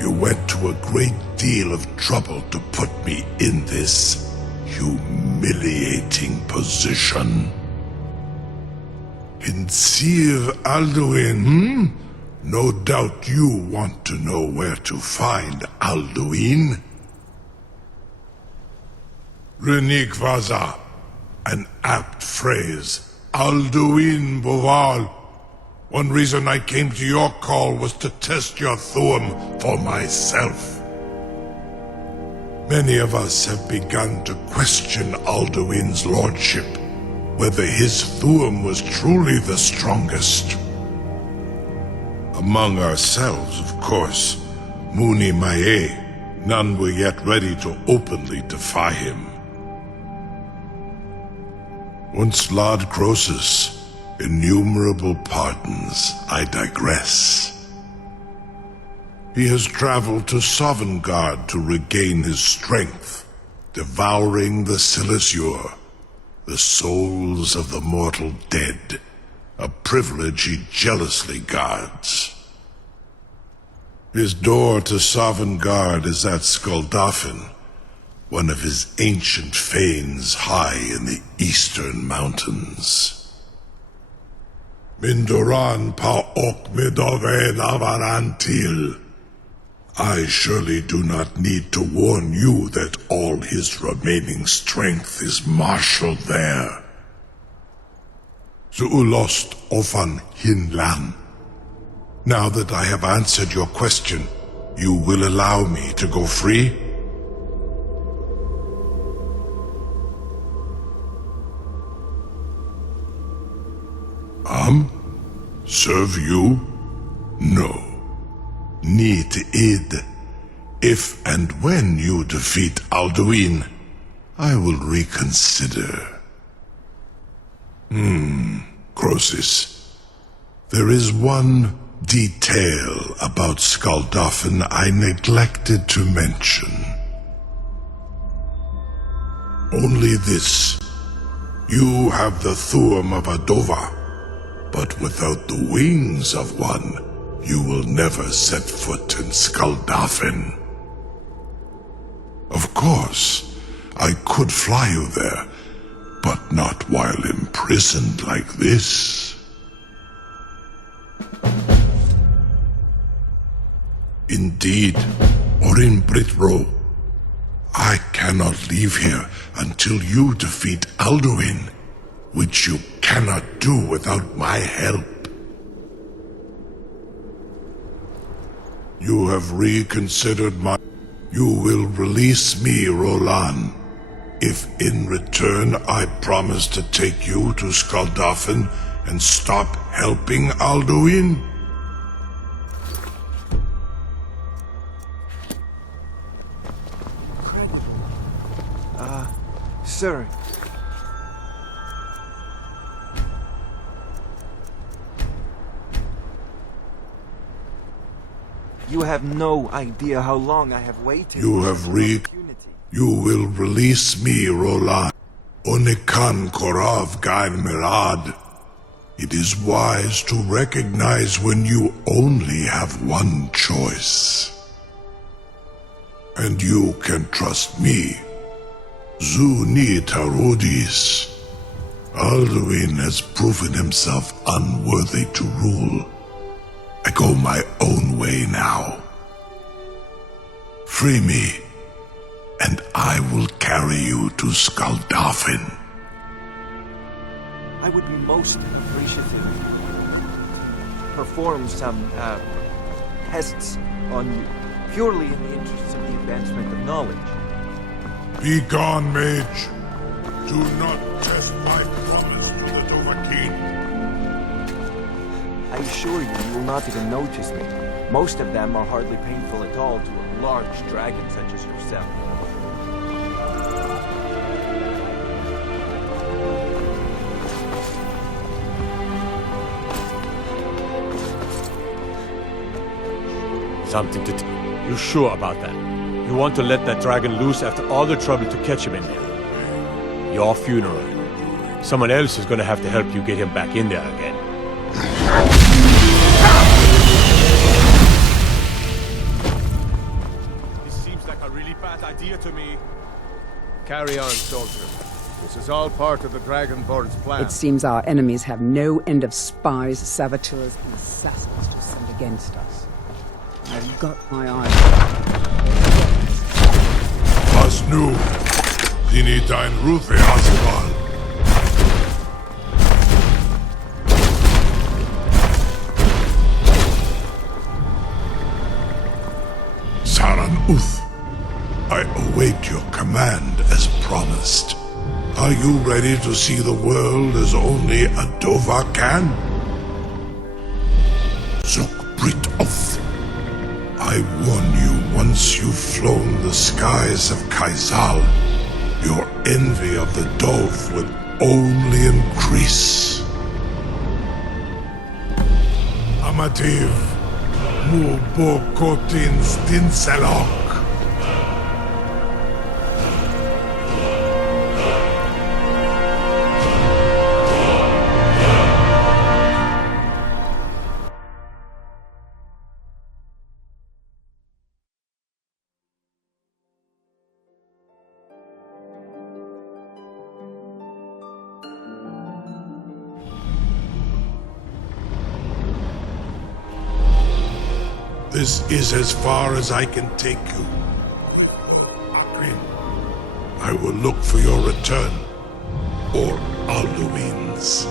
you went to a great deal of trouble to put me in this humiliating position. In Sir Alduin, No doubt you want to know where to find Alduin. Renikvaza, an apt phrase. Alduin Boval. One reason I came to your call was to test your Thuum for myself. Many of us have begun to question Alduin's lordship. whether his Thuum was truly the strongest. Among ourselves, of course, Muni Mae, none were yet ready to openly defy him. Once Lord Croesus, innumerable pardons, I digress. He has traveled to Sovngarde to regain his strength, devouring the Silesure, the souls of the mortal dead, a privilege he jealously guards. His door to Sovngarde is at Skuldafn, one of his ancient fanes high in the eastern mountains. Mindoran pa ok midove navarantil. I surely do not need to warn you that all his remaining strength is marshaled there. Zuulost ofan hinlan. Now that I have answered your question, you will allow me to go free? Serve you? No. Need id. If and when you defeat Alduin, I will reconsider. Croesus. There is one detail about Skuldafn I neglected to mention. Only this. You have the Thuum of Adova, but without the wings of one, you will never set foot in Skuldafn. Of course, I could fly you there, but not while imprisoned like this. Indeed, Orin Britbro, I cannot leave here until you defeat Alduin, which you cannot do without my help. You have reconsidered my... You will release me, Roland, if in return I promise to take you to Skuldafn and stop helping Alduin? Sir. You have no idea how long I have waited. You will release me, Roland. Onikan Korav Gain Mirad. It is wise to recognize when you only have one choice. And you can trust me. Zuni Tarudis. Alduin has proven himself unworthy to rule. I go my own way now. Free me, and I will carry you to Skuldafn. I would be most appreciative. Perform some, tests on you, purely in the interests of the advancement of knowledge. Be gone, mage. Do not test my promise to the Dovahkiin. I assure you, you will not even notice me. Most of them are hardly painful at all to a large dragon such as yourself. Something to You sure about that? You want to let that dragon loose after all the trouble to catch him in there? Your funeral. Someone else is gonna have to help you get him back in there again. This seems like a really bad idea to me. Carry on, soldier. This is all part of the Dragonborn's plan. It seems our enemies have no end of spies, saboteurs, and assassins to send against us. I've got my eyes. Was nu, dini dein Rufe Asval. Saran Uth, I await your command as promised. Are you ready to see the world as only a Dova can? Zukbrit Oth. I warn you, once you've flown the skies of Kaizal, your envy of the Dove will only increase. Amativ, mu bokotin stinselok. This is as far as I can take you. Akrin, I will look for your return, or Alduin's.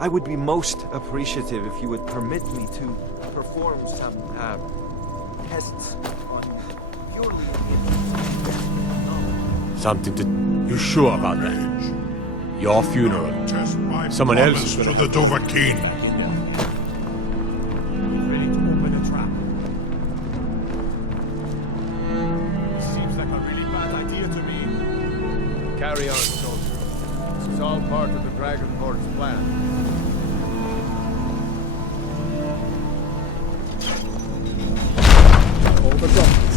I would be most appreciative if you would permit me to perform some tests on purely Something to... You sure about that? Your funeral. Someone else is to the Dovahkiin. Ready to open a trap. Seems like a really bad idea to me. Carry on, soldier. This is all part of the Dragon Lord's plan. All the guns.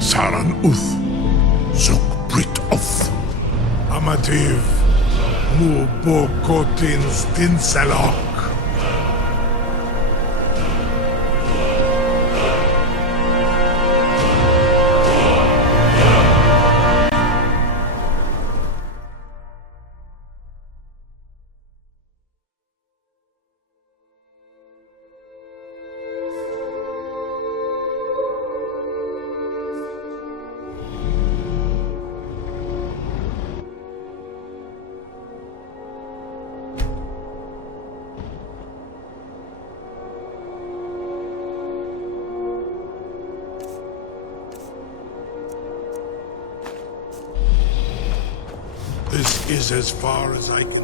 Saran Uth, Zukbrit Oth, Amativ, mu bokotin stinselok. This is as far as I can.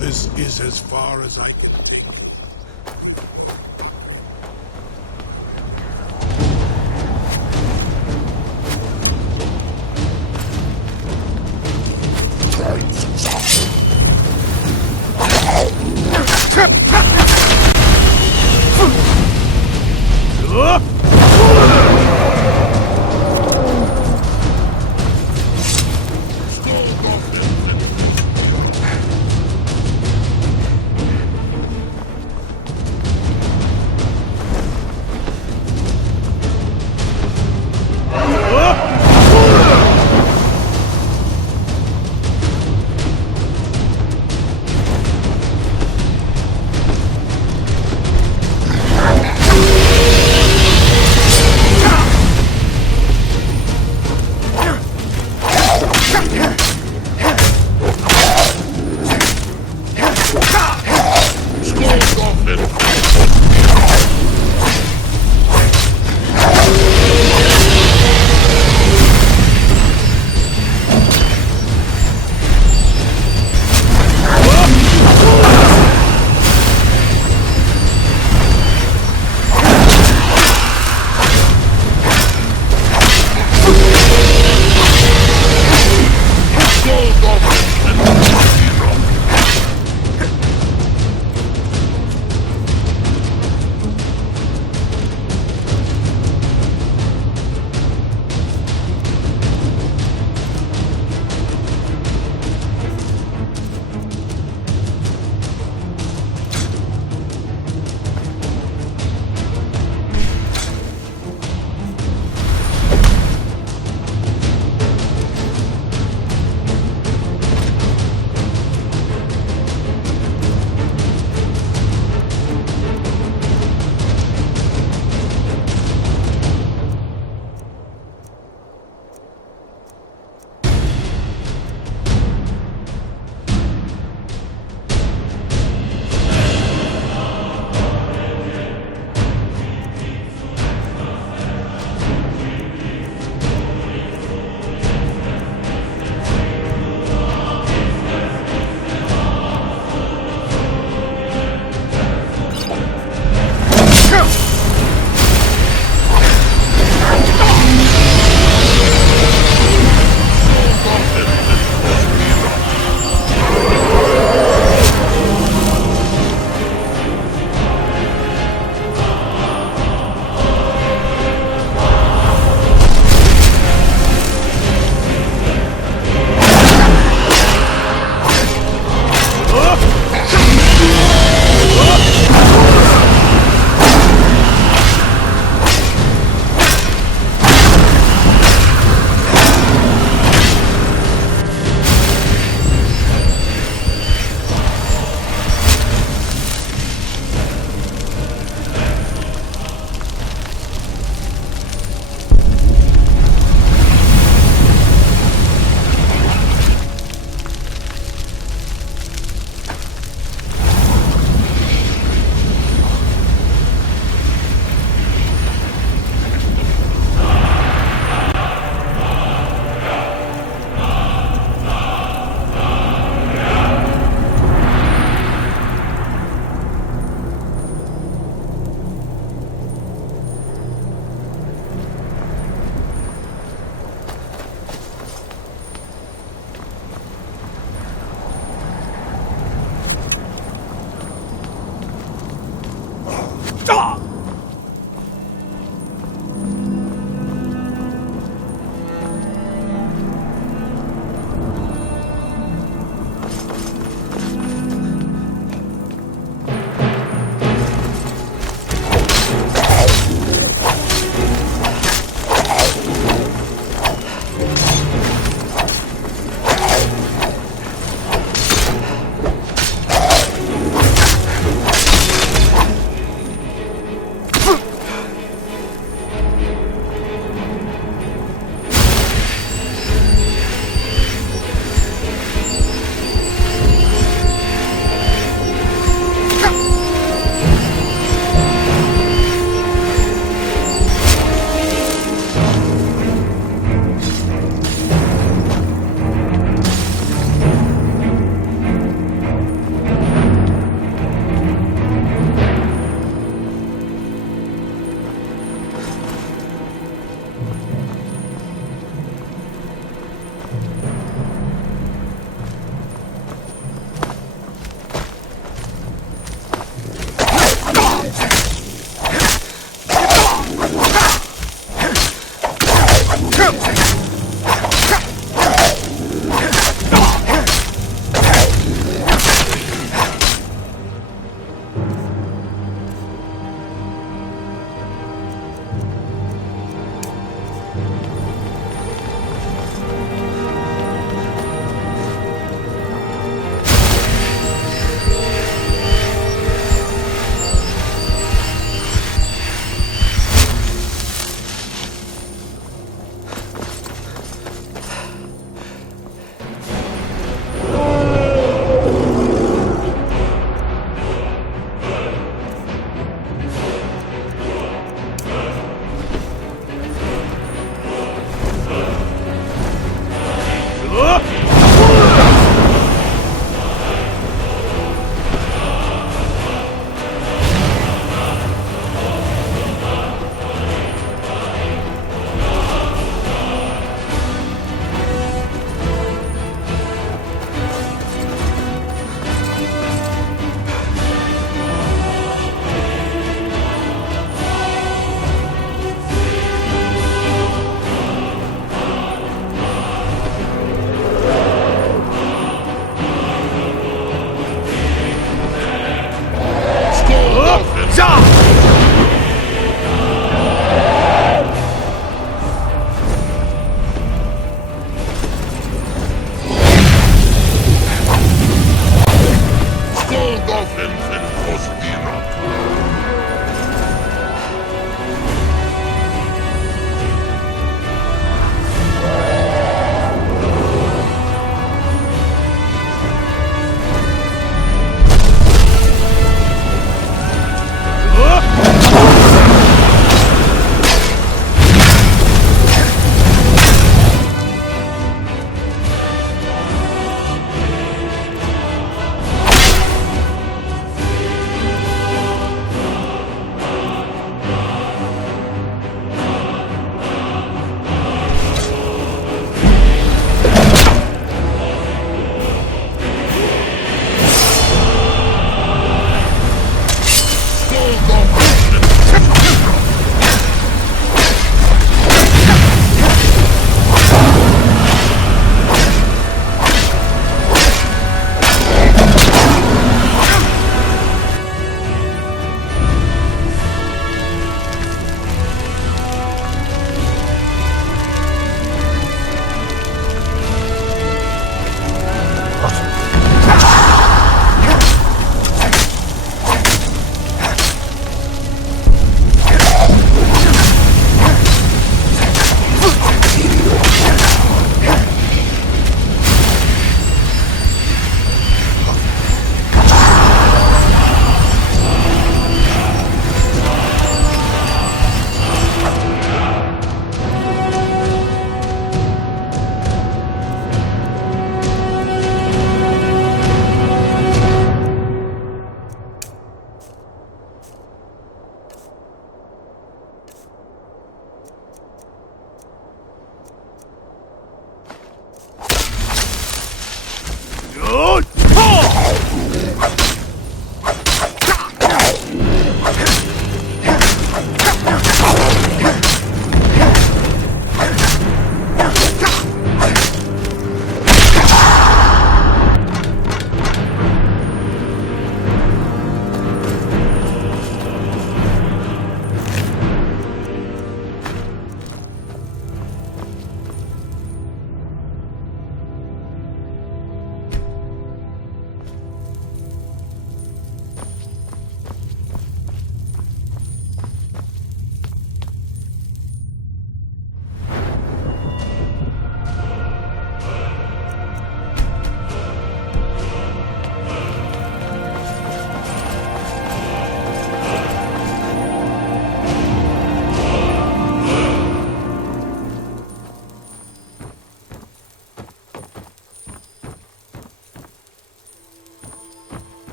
This is as far as I can take.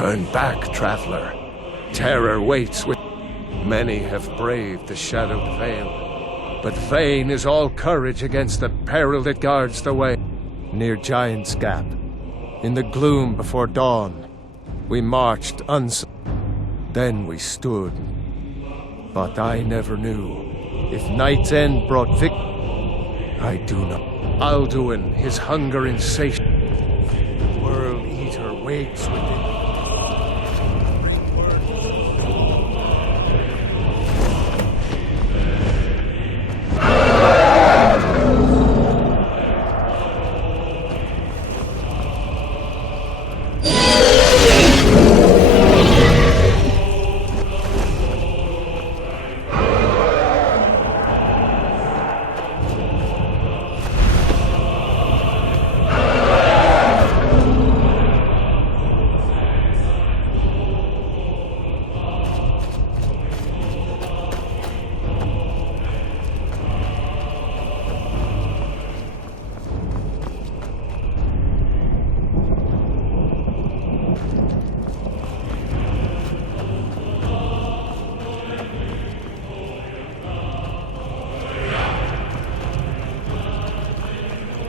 Turn back, traveler. Terror waits with... Many have braved the shadowed veil, but vain is all courage against the peril that guards the way. Near Giant's Gap, in the gloom before dawn, we marched Then we stood. But I never knew if Night's End brought I do not. Alduin, his hunger insatiate. World Eater waits within.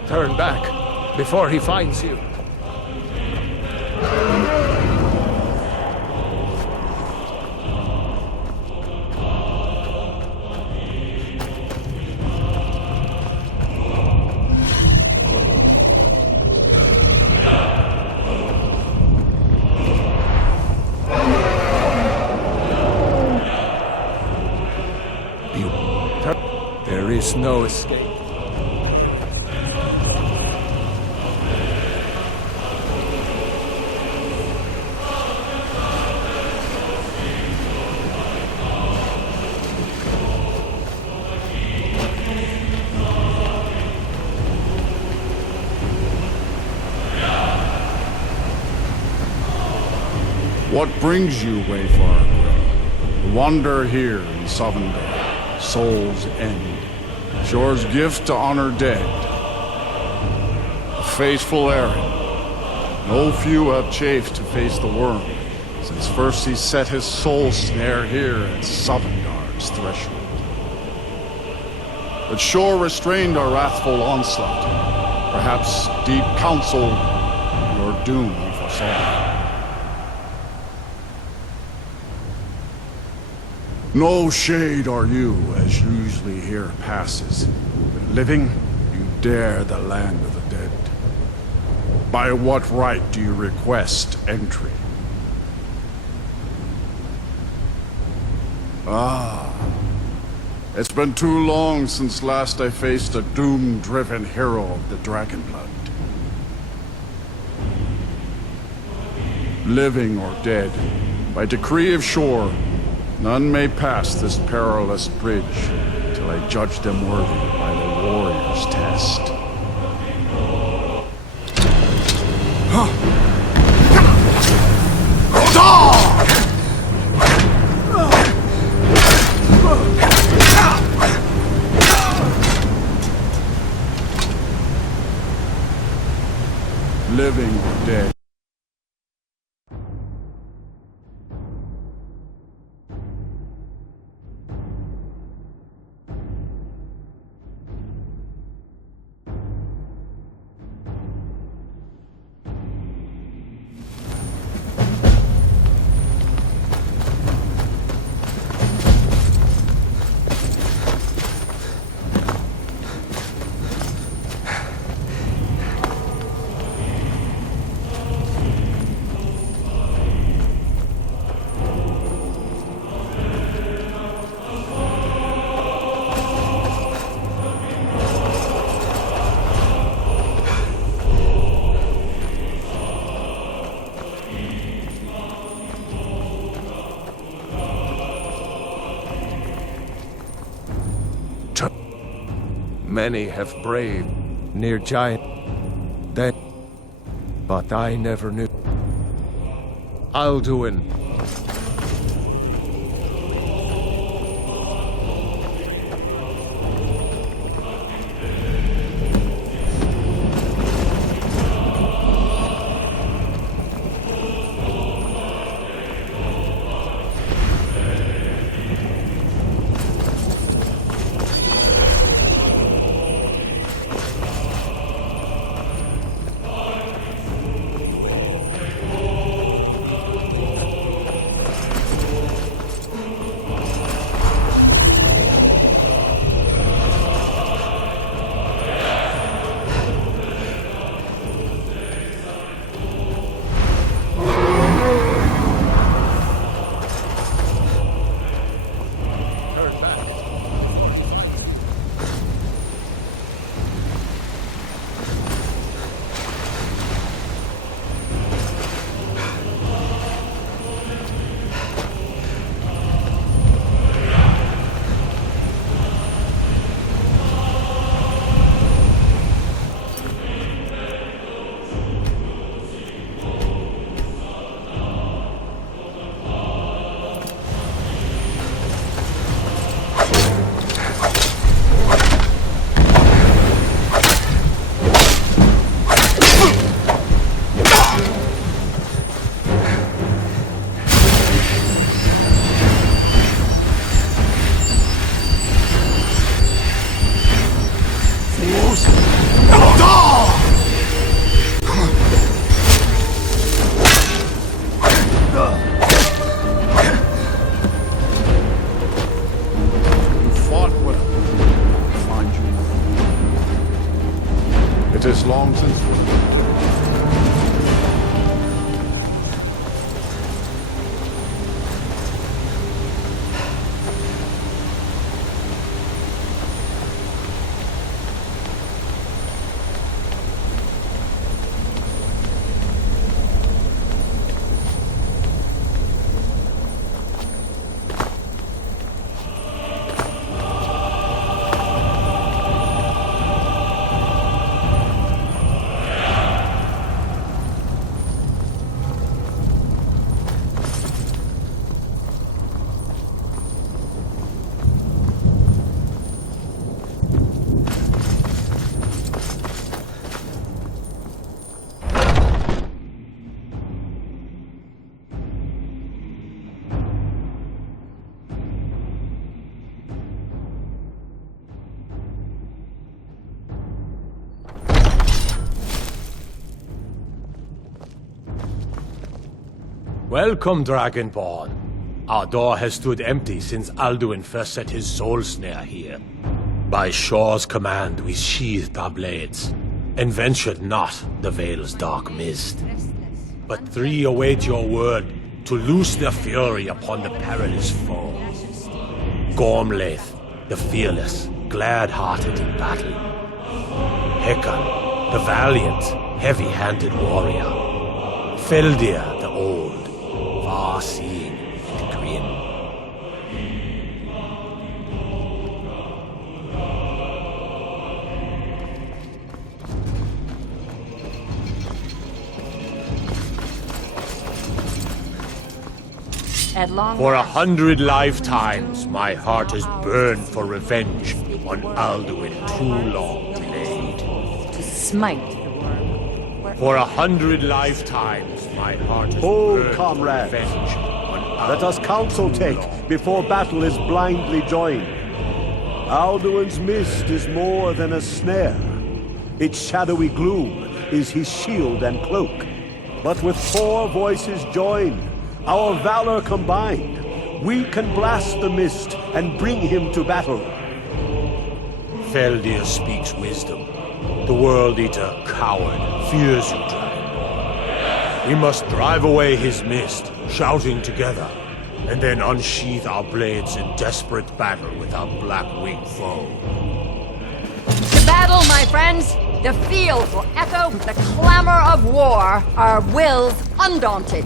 Turn back, before he finds you. There is no escape. What brings you, Wayfarer? Wander here in Sovngarde, Soul's End, Shore's gift to honor dead. A faithful errand. No few have chafed to face the worm, since first he set his soul snare here at Sovngarde's threshold. But Shore restrained our wrathful onslaught. Perhaps deep counsel your doom foresaw. No shade are you, as usually here passes. But living, you dare the land of the dead. By what right do you request entry? Ah, it's been too long since last I faced a doom-driven hero of the Dragonblood. Living or dead, by decree of Shore, none may pass this perilous bridge till I judge them worthy by the warrior's test. Living or dead. Many have braved near Giant then, but I never knew. Alduin. us long since. Welcome, Dragonborn. Our door has stood empty since Alduin first set his soul snare here. By Shor's command, we sheathed our blades, and ventured not the Vale's dark mist. But three await your word to loose their fury upon the perilous foe. Gormlaith, the fearless, glad-hearted in battle. Hekon, the valiant, heavy-handed warrior. Feldir, the old, far-seeing and grim. At long For last, 100 lifetimes, my heart has burned for revenge on Alduin too long delayed. to smite the worm. For 100 lifetimes, my heart has Hold, burned comrades. for revenge on Alduin. Let us counsel take before battle is blindly joined. Alduin's mist is more than a snare. Its shadowy gloom is his shield and cloak. But with 4 voices joined, our valor combined, we can blast the mist and bring him to battle. Feldir speaks wisdom. The World Eater, coward, fears you, Dragonborn. We must drive away his mist, shouting together, and then unsheath our blades in desperate battle with our black-winged foe. To battle, my friends! The field will echo with the clamor of war, our wills undaunted.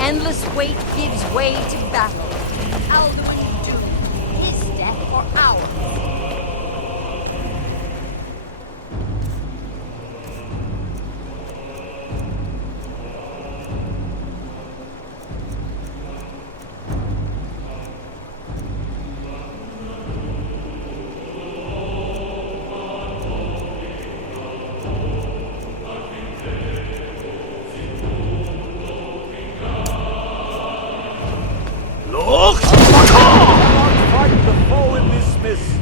Endless wait gives way to battle. Alduin's doom, his death or ours. Fight the foe in this mist.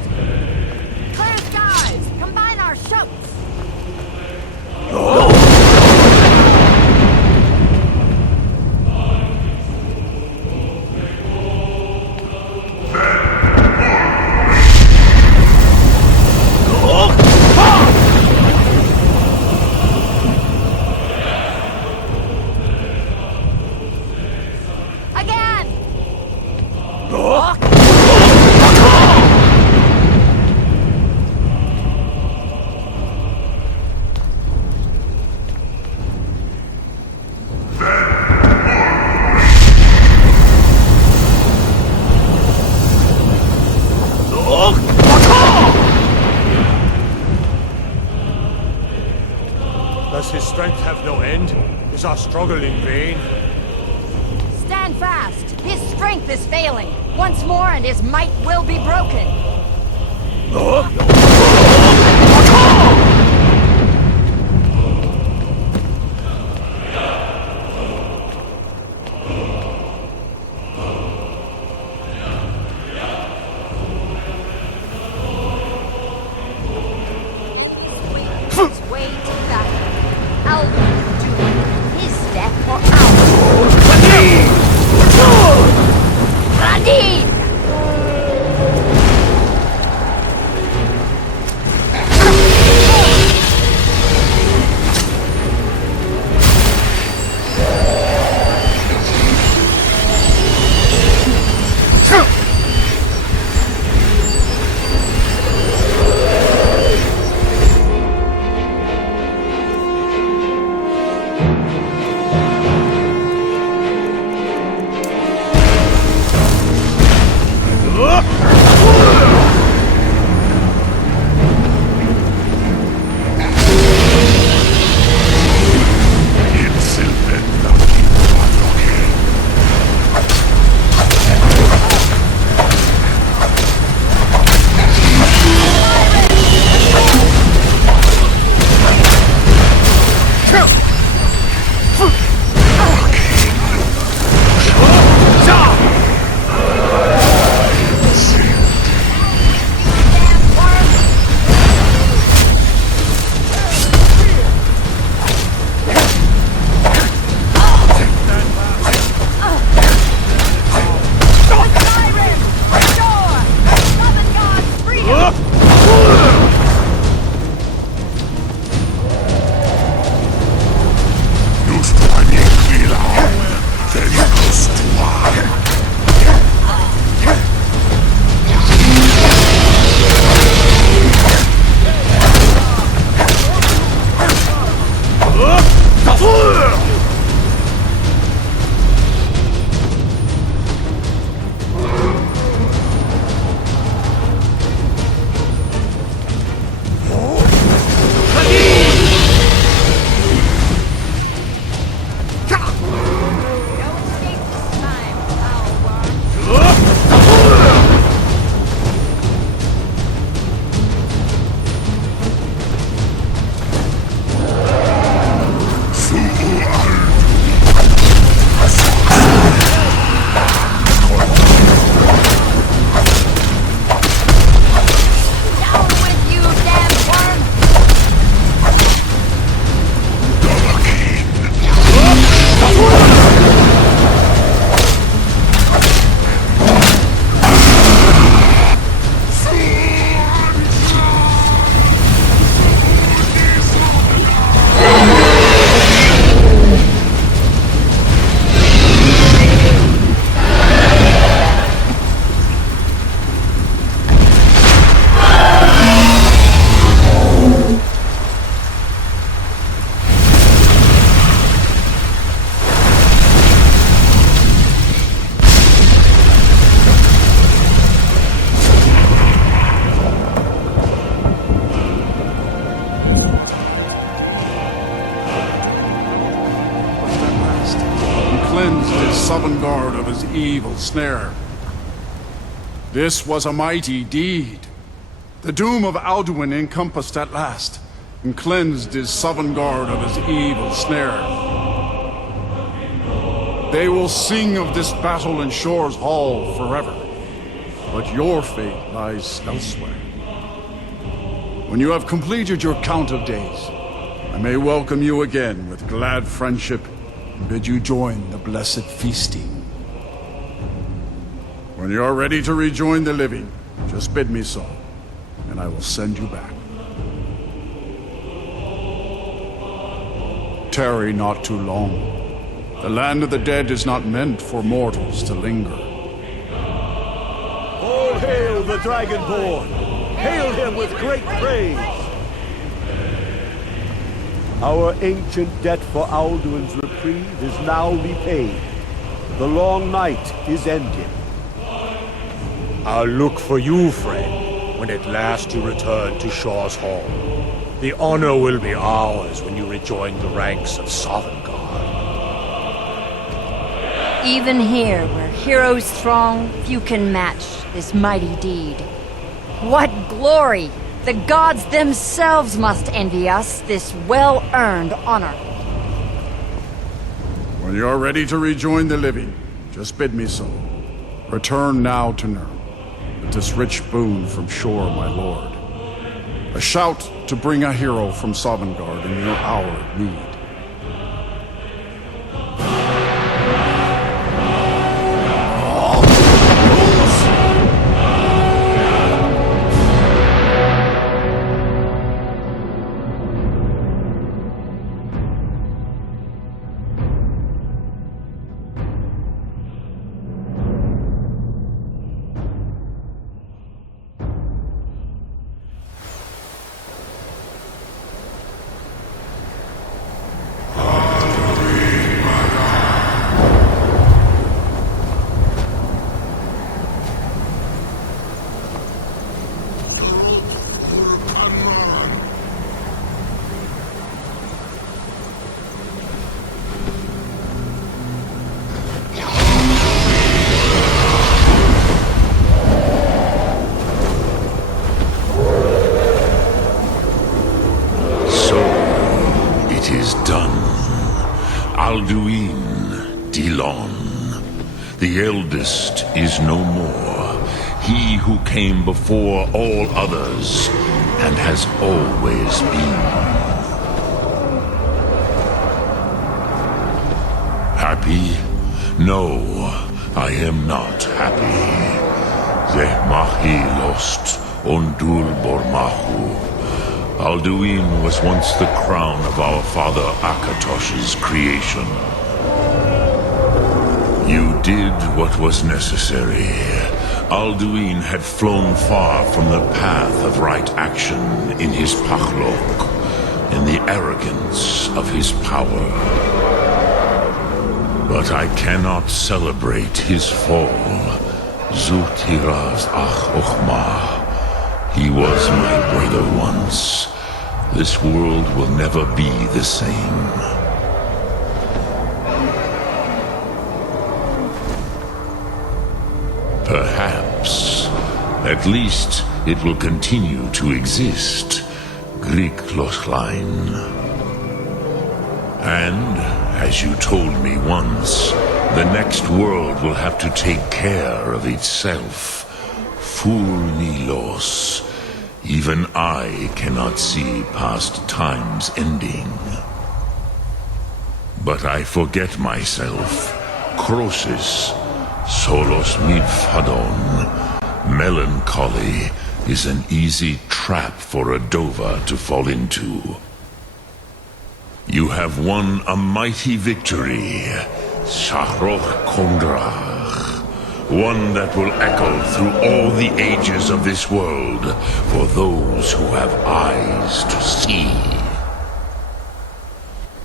have no end? Is our struggle in vain? Stand fast! His strength is failing. Once more and his might will be broken. His way to battle. Alduin's doom. His death or ours. Radin! Sovngarde of his evil snare. This was a mighty deed. The doom of Alduin encompassed at last, and cleansed his Sovngarde of his evil snare. They will sing of this battle in Shor's Hall forever, but your fate lies elsewhere. When you have completed your count of days, I may welcome you again with glad friendship and bid you join the blessed feasting. When you are ready to rejoin the living, just bid me so, and I will send you back. Tarry not too long. The land of the dead is not meant for mortals to linger. All hail the Dragonborn! Hail him with great praise! Our ancient debt for Alduin's reprieve is now repaid. The long night is ended. I'll look for you, friend, when at last you return to Shor's Hall. The honor will be ours when you rejoin the ranks of Sovngarde. Even here, where heroes throng, few can match this mighty deed. What glory! The gods themselves must envy us this well-earned honor. When you are ready to rejoin the living, just bid me so. Return now to Nurn, with this rich boon from shore, my lord. A shout to bring a hero from Sovngarde in your hour of need. Alduin Dilon, the eldest, is no more. He who came before all others and has always been. Happy? No, I am not happy. Zehmahi lost Ondul Bormahu. Alduin was once the crown of our father Akatosh's creation. You did what was necessary. Alduin had flown far from the path of right action in his pachlok, in the arrogance of his power. But I cannot celebrate his fall. Zutiraz ach ochmah. He was my brother once. This world will never be the same. Perhaps. At least it will continue to exist. Griklochlein. And, as you told me once, the next world will have to take care of itself. Furnilos. Even I cannot see past time's ending. But I forget myself. Crosis, solos midfadon. Melancholy is an easy trap for a Dova to fall into. You have won a mighty victory, Shahroch Kondrach. One that will echo through all the ages of this world for those who have eyes to see.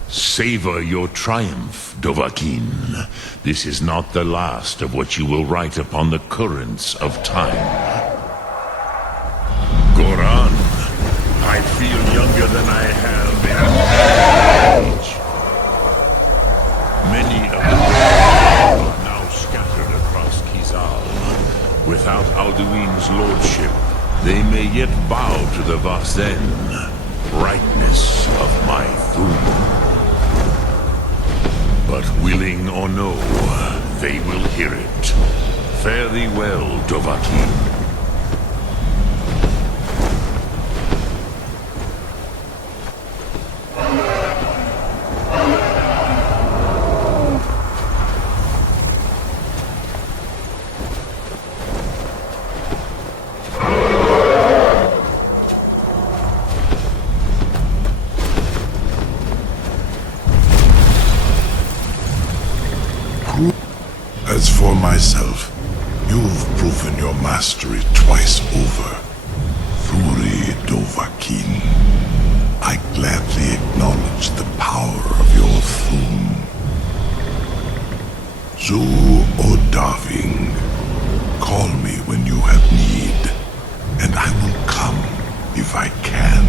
Savor your triumph, Dovahkiin. This is not the last of what you will write upon the currents of time. Goran, I feel younger than I have in age. Many of the are now scattered across Kizal. Without Alduin's lordship, they may yet bow to the Vasten, brightness of my Thum. But willing or no, they will hear it. Fare thee well, Dovahkiin. As for myself, you've proven your mastery twice over. Thuri Dovahkiin, I gladly acknowledge the power of your Thum. Zu Odaving, call me when you have need, and I will come if I can.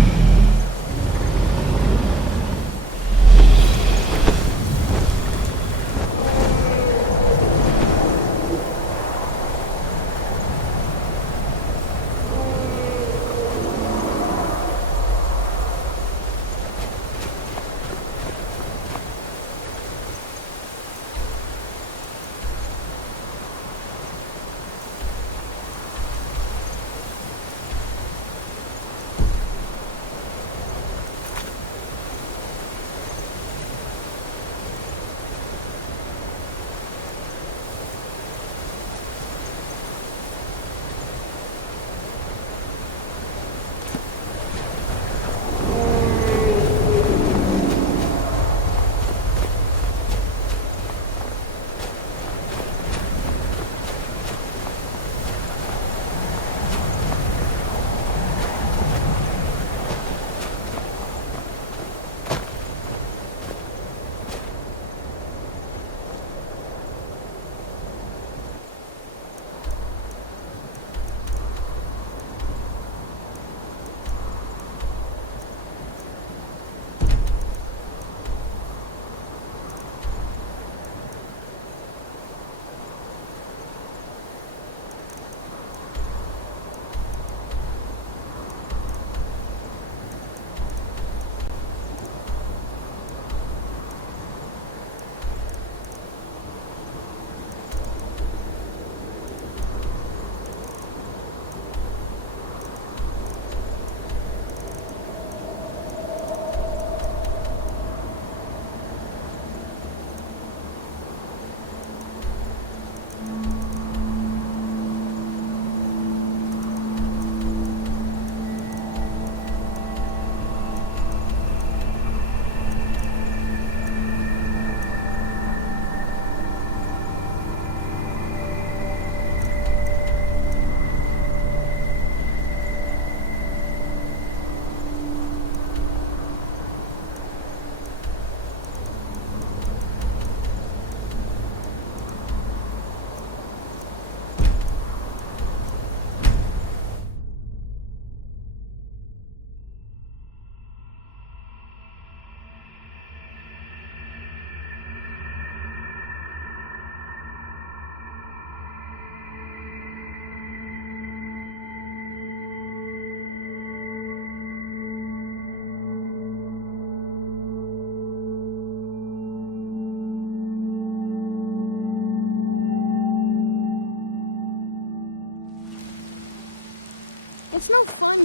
It's no fun.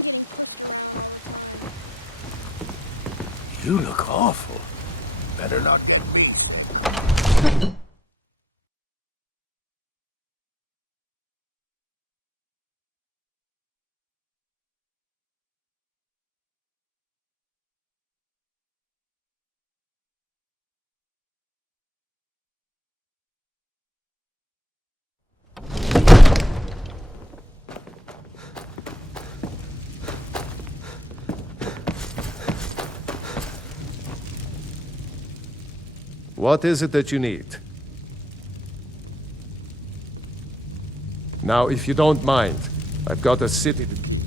You look awful. Better not. What is it that you need? Now, if you don't mind, I've got a city to keep.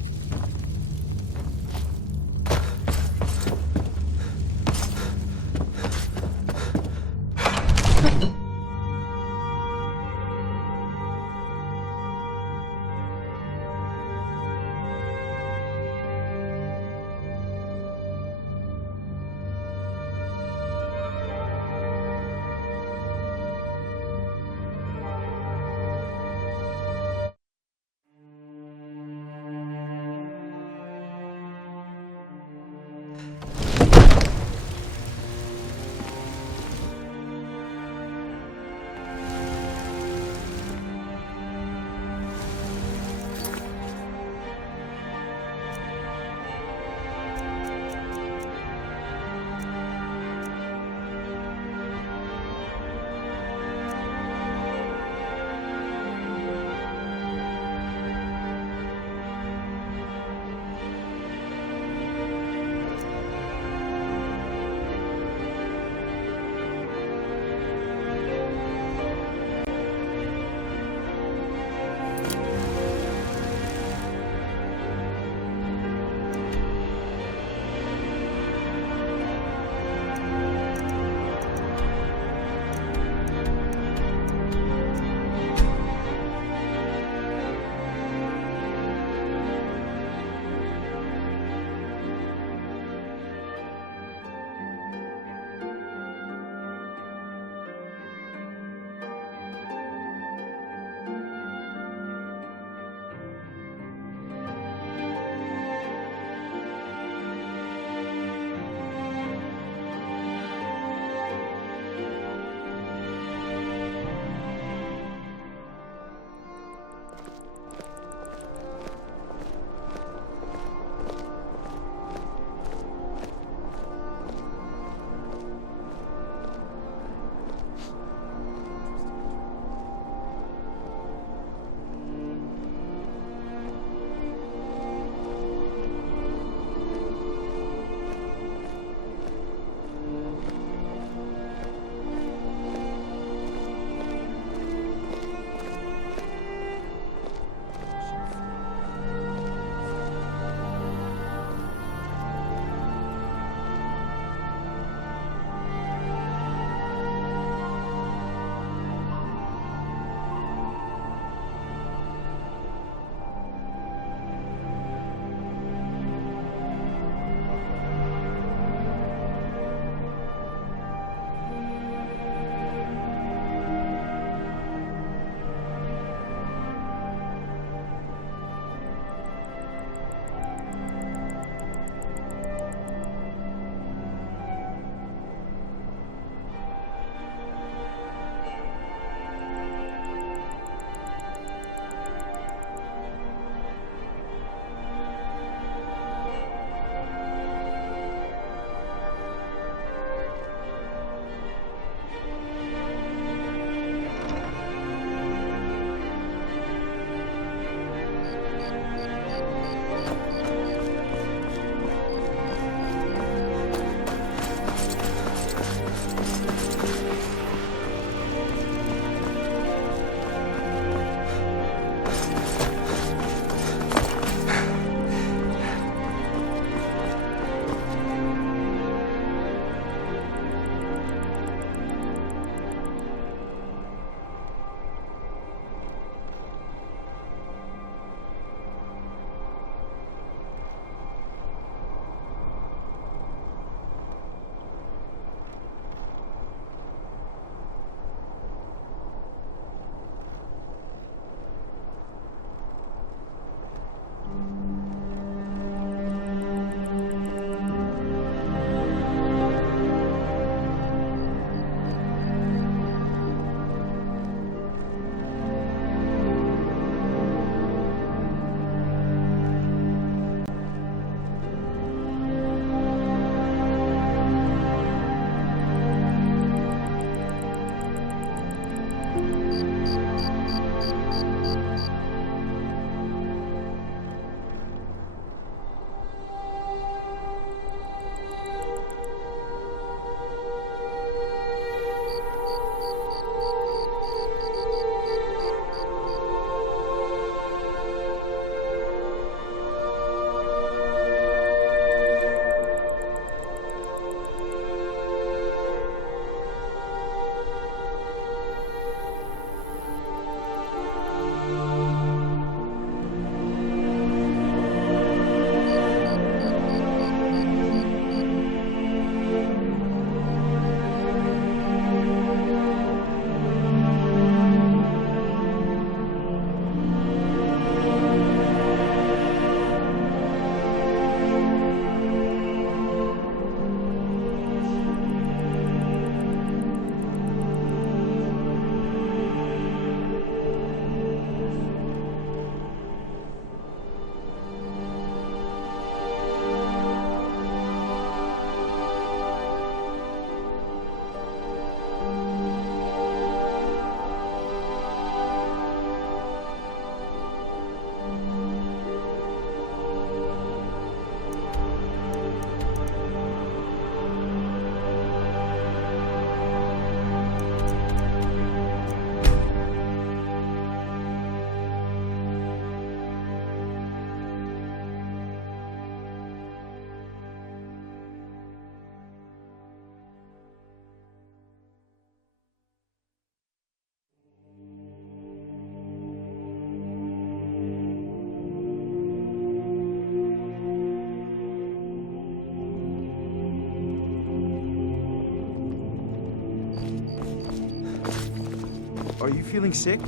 feeling sick?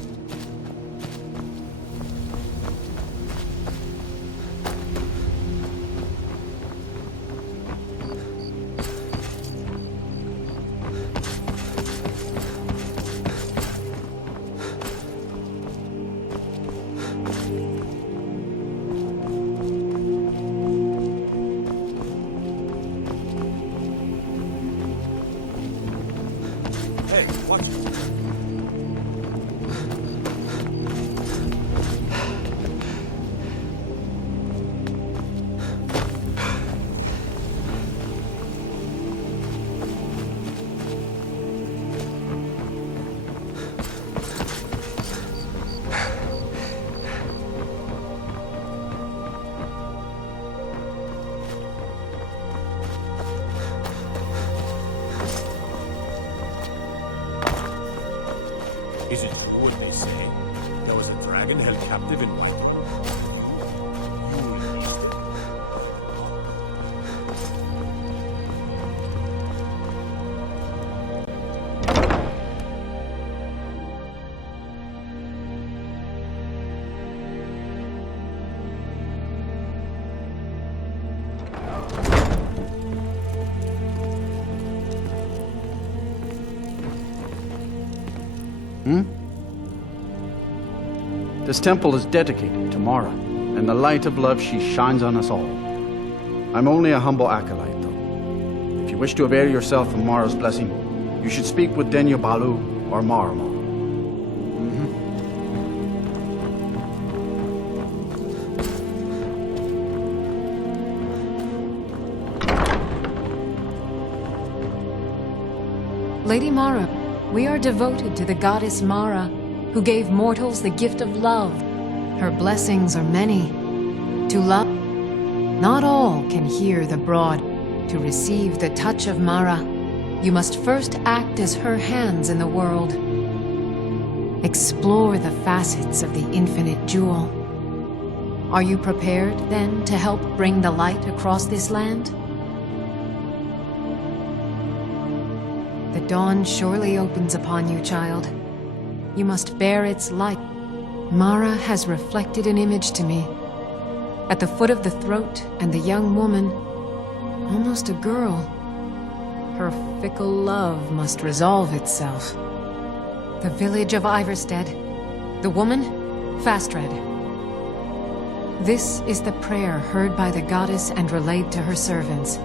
Hey, watch it. Is it true what they say? There was a dragon held captive in White. This temple is dedicated to Mara, and the light of love she shines on us all. I'm only a humble acolyte, though. If you wish to avail yourself of Mara's blessing, you should speak with Denya Balu or Maramo. Lady Mara, we are devoted to the goddess Mara, who gave mortals the gift of love. Her blessings are many. To love, not all can hear the broad. To receive the touch of Mara, you must first act as her hands in the world. Explore the facets of the infinite jewel. Are you prepared, then, to help bring the light across this land? The dawn surely opens upon you, child. You must bear its light. Mara has reflected an image to me. At the foot of the throat, and the young woman, almost a girl. Her fickle love must resolve itself. The village of Iverstead. The woman, Fastred. This is the prayer heard by the goddess and relayed to her servants.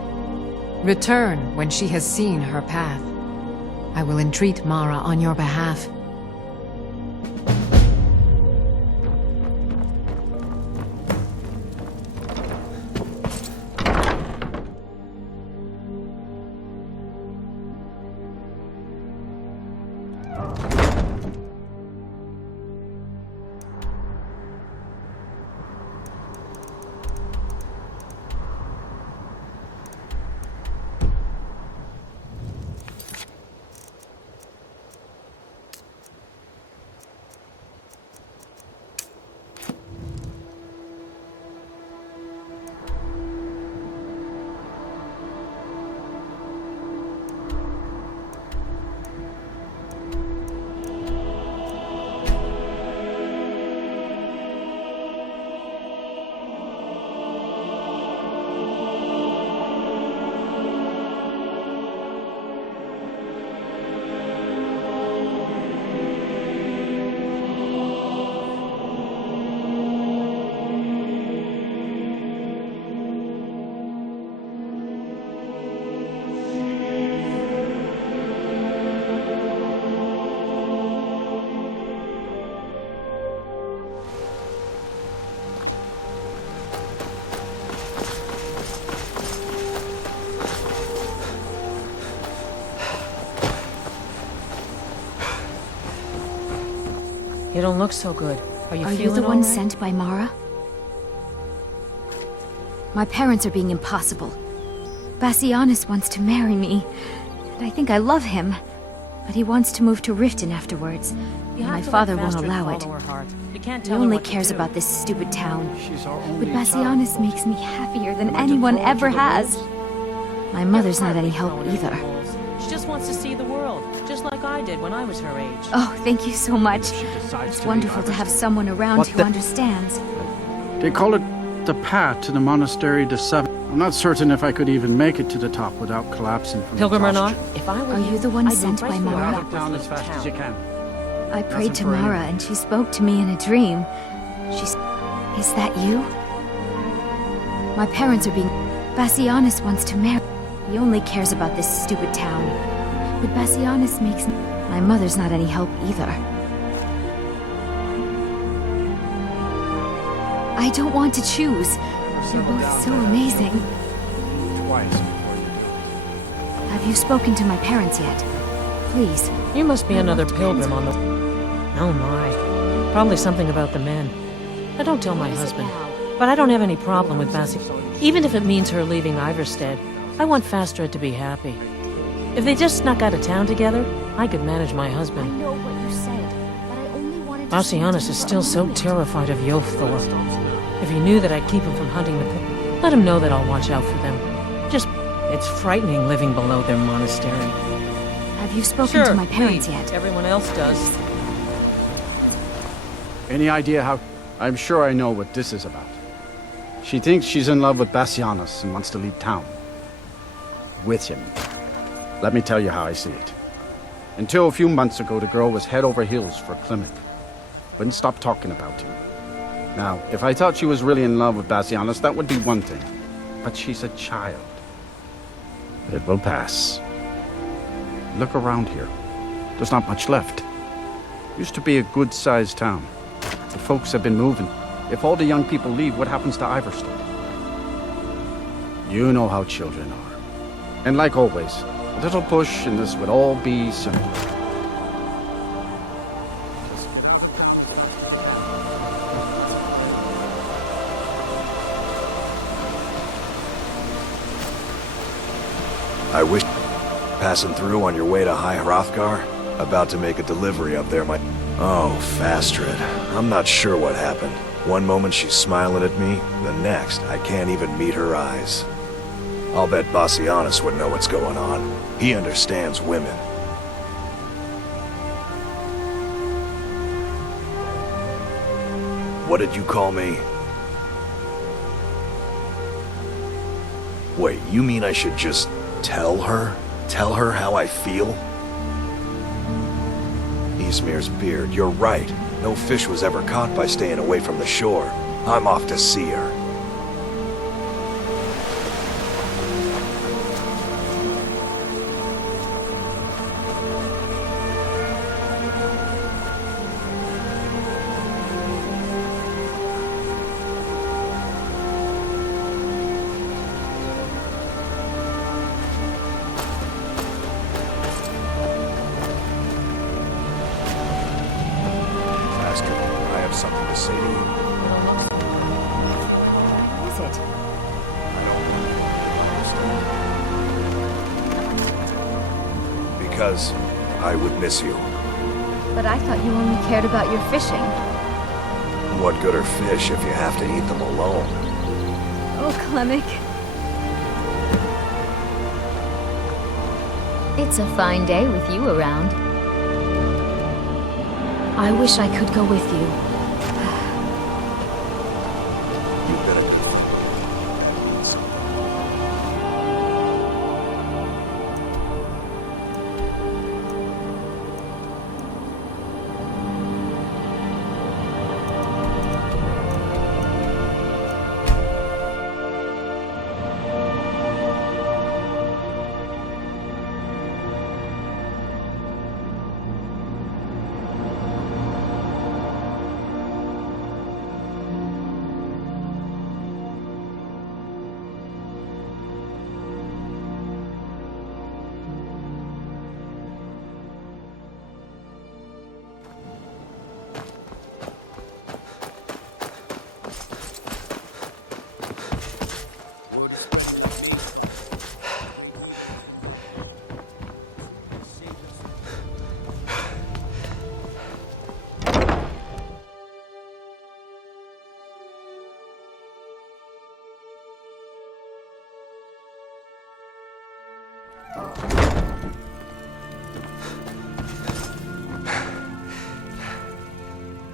Return when she has seen her path. I will entreat Mara on your behalf. You don't look so good. Are you Are feeling you the all one right? sent by Mara? My parents are being impossible. Bassianus wants to marry me, and I think I love him. But he wants to move to Riften afterwards, and my father won't allow it. He only cares about this stupid town. But Bassianus makes me happier than anyone ever has. My mother's not any help either. She just wants to see the world. just like I did when I was her age. Oh, thank you so much. decides It's to wonderful to have someone around What who the- understands. They call it the path to the Monastery de Seven. I'm not certain if I could even make it to the top without collapsing from Pilgrim or not, exhaustion. if I were Are you the one I'd sent right by for Mara? you. Out of town as fast as you can. I prayed Nothing to for Mara anyone. and she spoke to me in a dream. She's... Is that you? My parents are being... Bassianus wants to marry. He only cares about this stupid town. But Bassianus makes... My mother's not any help either. I don't want to choose. You're both so amazing. Twice. Have you spoken to my parents yet? Please. You must be another pilgrim on the... Oh my. Probably something about the men. I don't tell my husband. But I don't have any problem with Bassi. Even if it means her leaving Iverstead, I want Fastred to be happy. If they just snuck out of town together, I could manage my husband. I know what you said, but I only wanted to... Bassianus is still so terrified of Yofthor. If he knew that I'd keep him from hunting the... Let him know that I'll watch out for them. Just... It's frightening living below their monastery. Have you spoken Sure, to my parents please. yet? Everyone else does. Any idea how... I'm sure I know what this is about. She thinks she's in love with Bassianus and wants to leave town. With him. Let me tell you how I see it. Until a few months ago, the girl was head over heels for Klimek. Wouldn't stop talking about him. Now, if I thought she was really in love with Bassianus, that would be one thing. But she's a child. It will pass. Look around here. There's not much left. Used to be a good-sized town. The folks have been moving. If all the young people leave, what happens to Iverstead? You know how children are. And like always, a little push and this would all be simple. I wish... Passing through on your way to High Hrothgar? About to make a delivery up there, my... Oh, Fastred. I'm not sure what happened. One moment she's smiling at me, the next, I can't even meet her eyes. I'll bet Bassianus would know what's going on. He understands women. What did you call me? Wait, you mean I should just tell her? Tell her how I feel? Ysmir's beard, you're right. No fish was ever caught by staying away from the shore. I'm off to see her. I have something to say to you. What is it? Because I would miss you. But I thought you only cared about your fishing. What good are fish if you have to eat them alone? Oh, Klimek. It's a fine day with you around. I wish I could go with you. You've been a...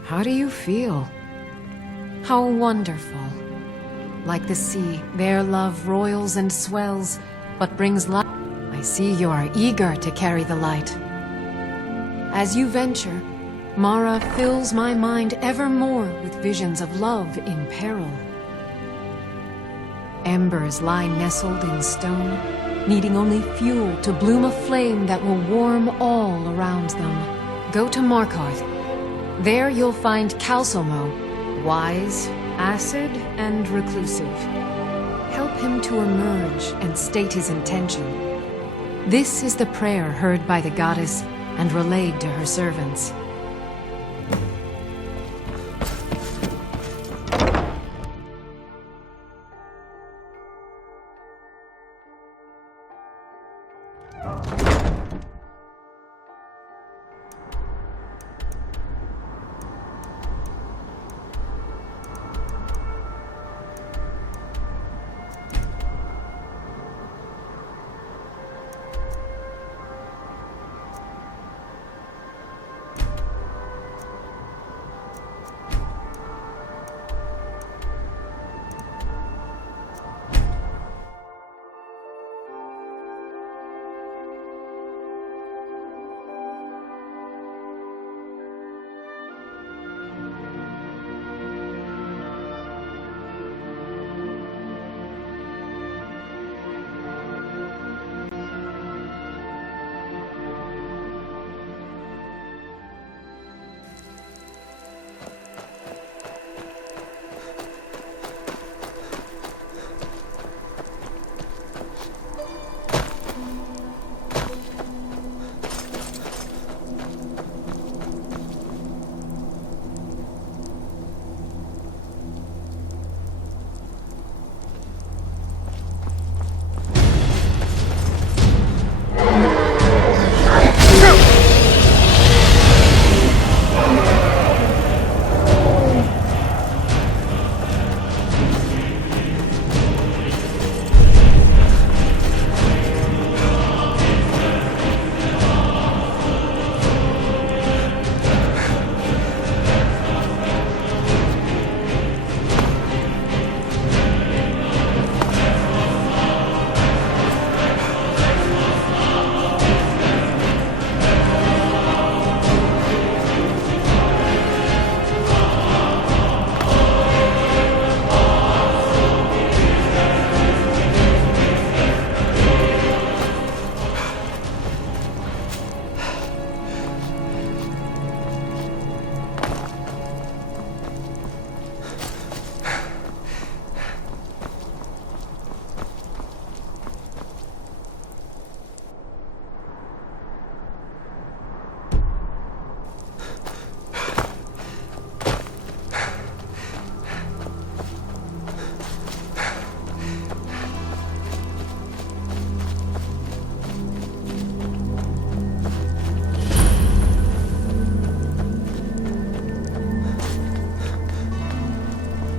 How do you feel? How wonderful. Like the sea, their love roils and swells, but brings light. I see you are eager to carry the light. As you venture, Mara fills my mind ever more with visions of love in peril. Embers lie nestled in stone, needing only fuel to bloom a flame that will warm all around them. Go to Markarth. There you'll find Calsomo, wise, acid, and reclusive. Help him to emerge and state his intention. This is the prayer heard by the goddess and relayed to her servants.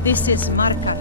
This is Marka.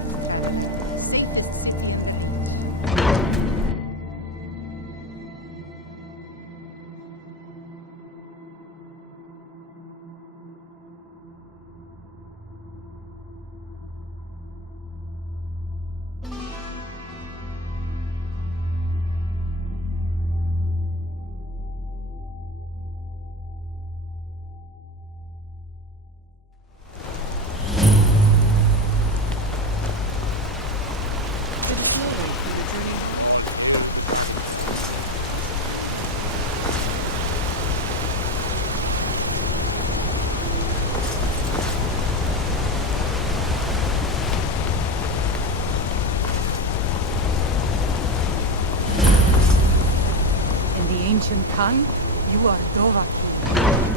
Ancient tongue, you are Dovahkiin.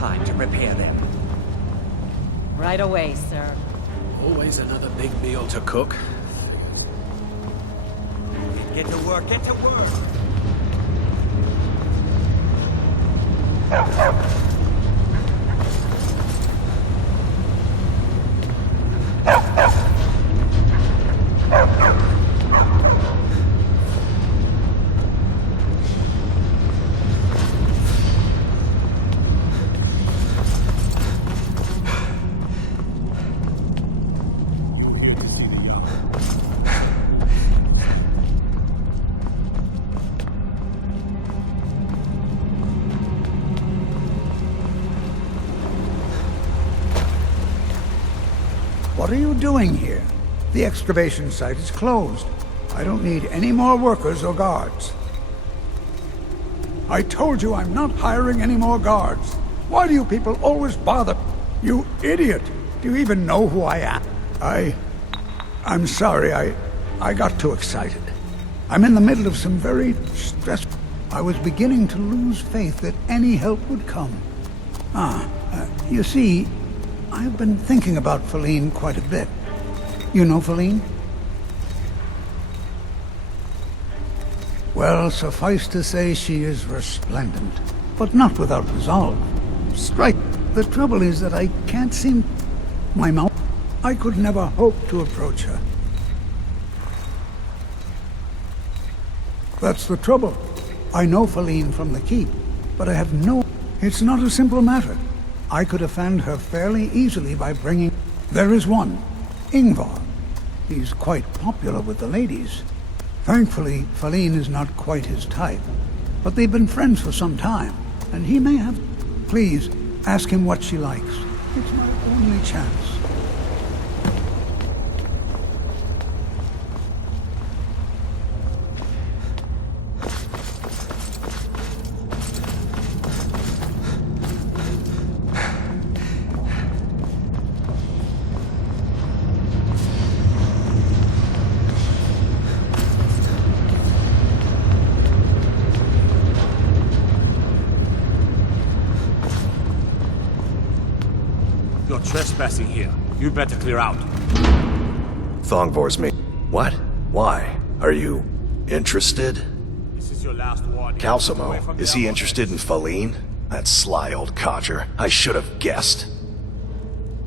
time to repair them. Right away, sir. Always another big meal to cook. Get to work, get to work! What are you doing here? The excavation site is closed. I don't need any more workers or guards. I told you I'm not hiring any more guards. Why do you people always bother? You idiot! Do you even know who I am? I'm sorry, I got too excited. I'm in the middle of some very stressful... I was beginning to lose faith that any help would come. You see, I've been thinking about Feline quite a bit. You know Feline? Well, suffice to say she is resplendent, but not without resolve. Strike. The trouble is that I can't seem... my mouth... I could never hope to approach her. That's the trouble. I know Feline from the keep, but I have no... It's not a simple matter. I could offend her fairly easily by bringing... There is one, Ingvar. He's quite popular with the ladies. Thankfully, Feline is not quite his type, but they've been friends for some time, and he may have... Please, ask him what she likes. It's my only chance. You're trespassing here. You better clear out. Thongvor's me. What? Why? Are you interested? This is your last warning. Calcimo, is he interested in Feline? That sly old codger. I should have guessed.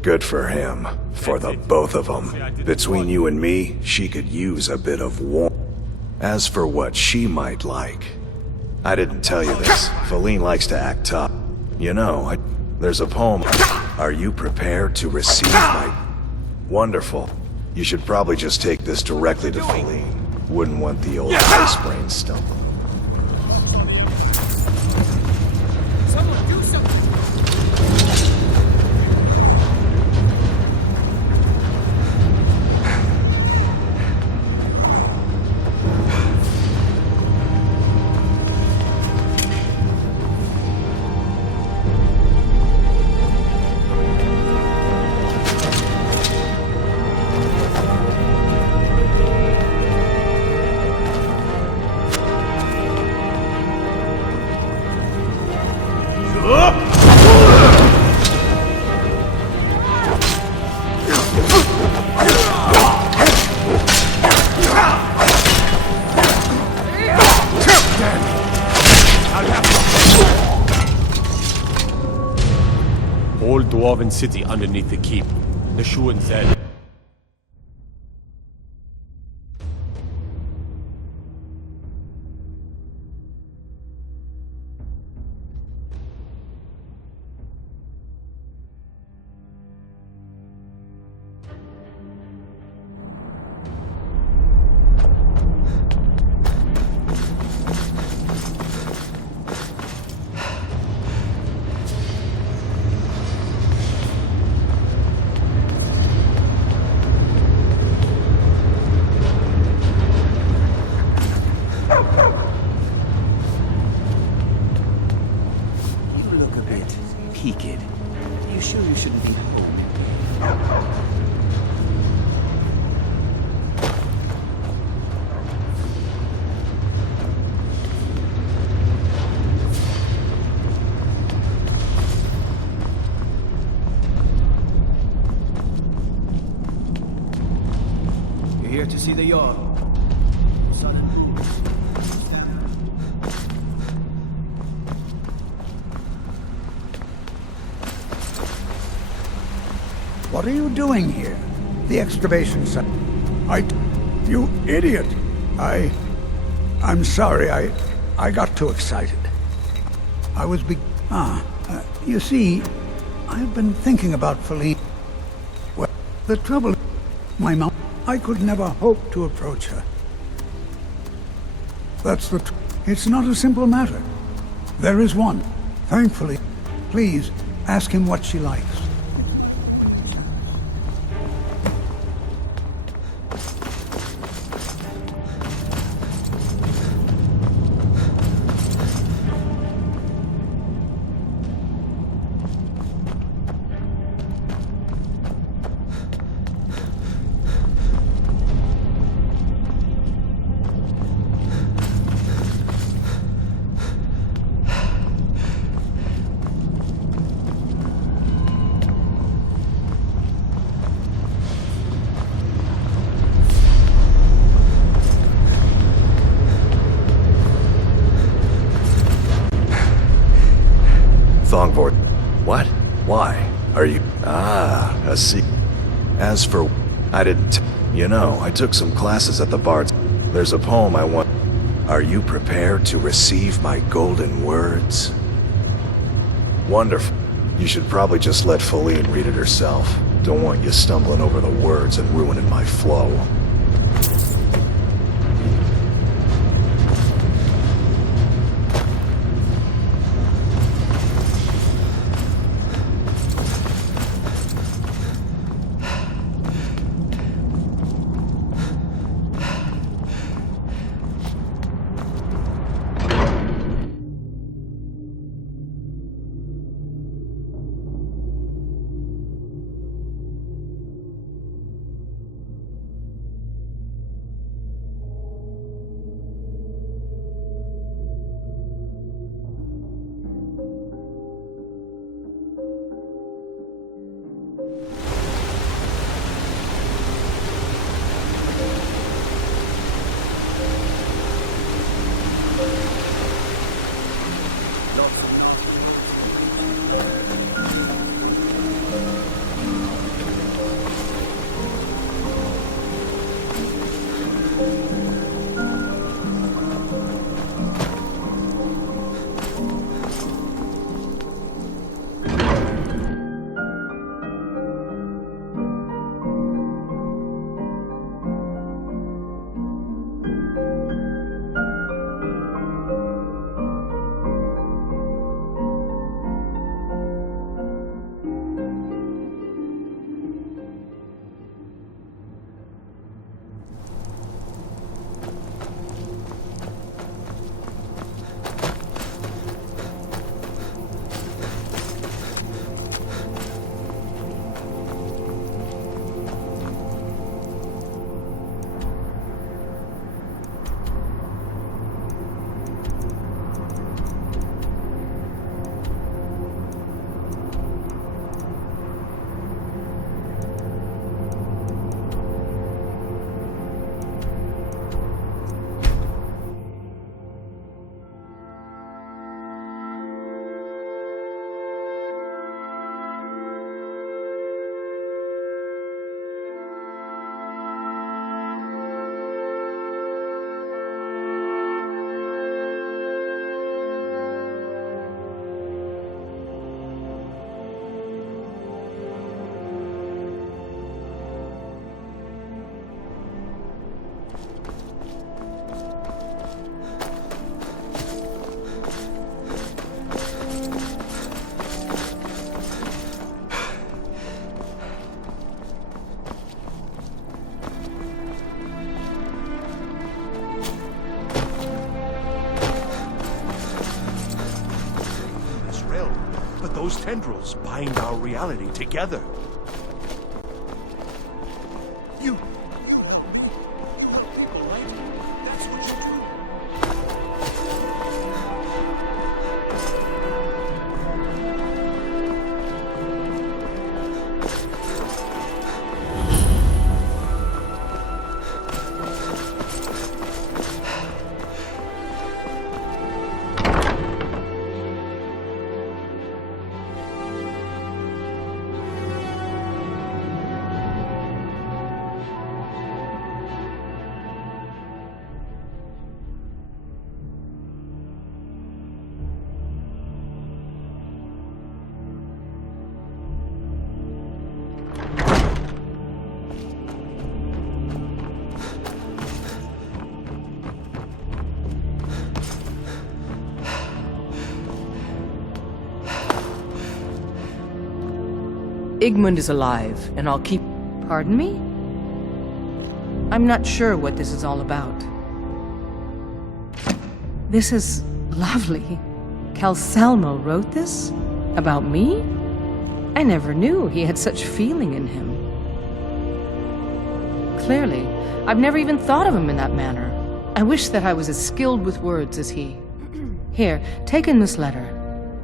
Good for him. For the both of them. Between you and me, she could use a bit of warmth. As for what she might like, I didn't tell you this. Feline likes to act tough. You know, there's a poem. Are you prepared to receive my... Wonderful. You should probably just take this directly to Feline. Wouldn't want the old ice brain stumble. Someone do something! Whole dwarven city underneath the keep. The Shuan said. You look a bit peaked. You sure you shouldn't be home? Here to see the Jarl. Son and moon. What are you doing here? The excavation site. You idiot! I'm sorry, I got too excited. I was you see, I've been thinking about Feline. Well, the trouble, my mom, I could never hope to approach her. That's it's not a simple matter. There is one. Thankfully, please, ask him what she likes. Thongvort. What? Why? Are you... a secret. As for... I didn't... You know, I took some classes at the Bard's. There's a poem I want... Are you prepared to receive my golden words? Wonderful. You should probably just let Feline read it herself. Don't want you stumbling over the words and ruining my flow. Those tendrils bind our reality together. You... That's what you do. Igmund is alive, and I'll keep... Pardon me? I'm not sure what this is all about. This is lovely. Calsalmo wrote this? About me? I never knew he had such feeling in him. Clearly, I've never even thought of him in that manner. I wish that I was as skilled with words as he. Here, take in this letter.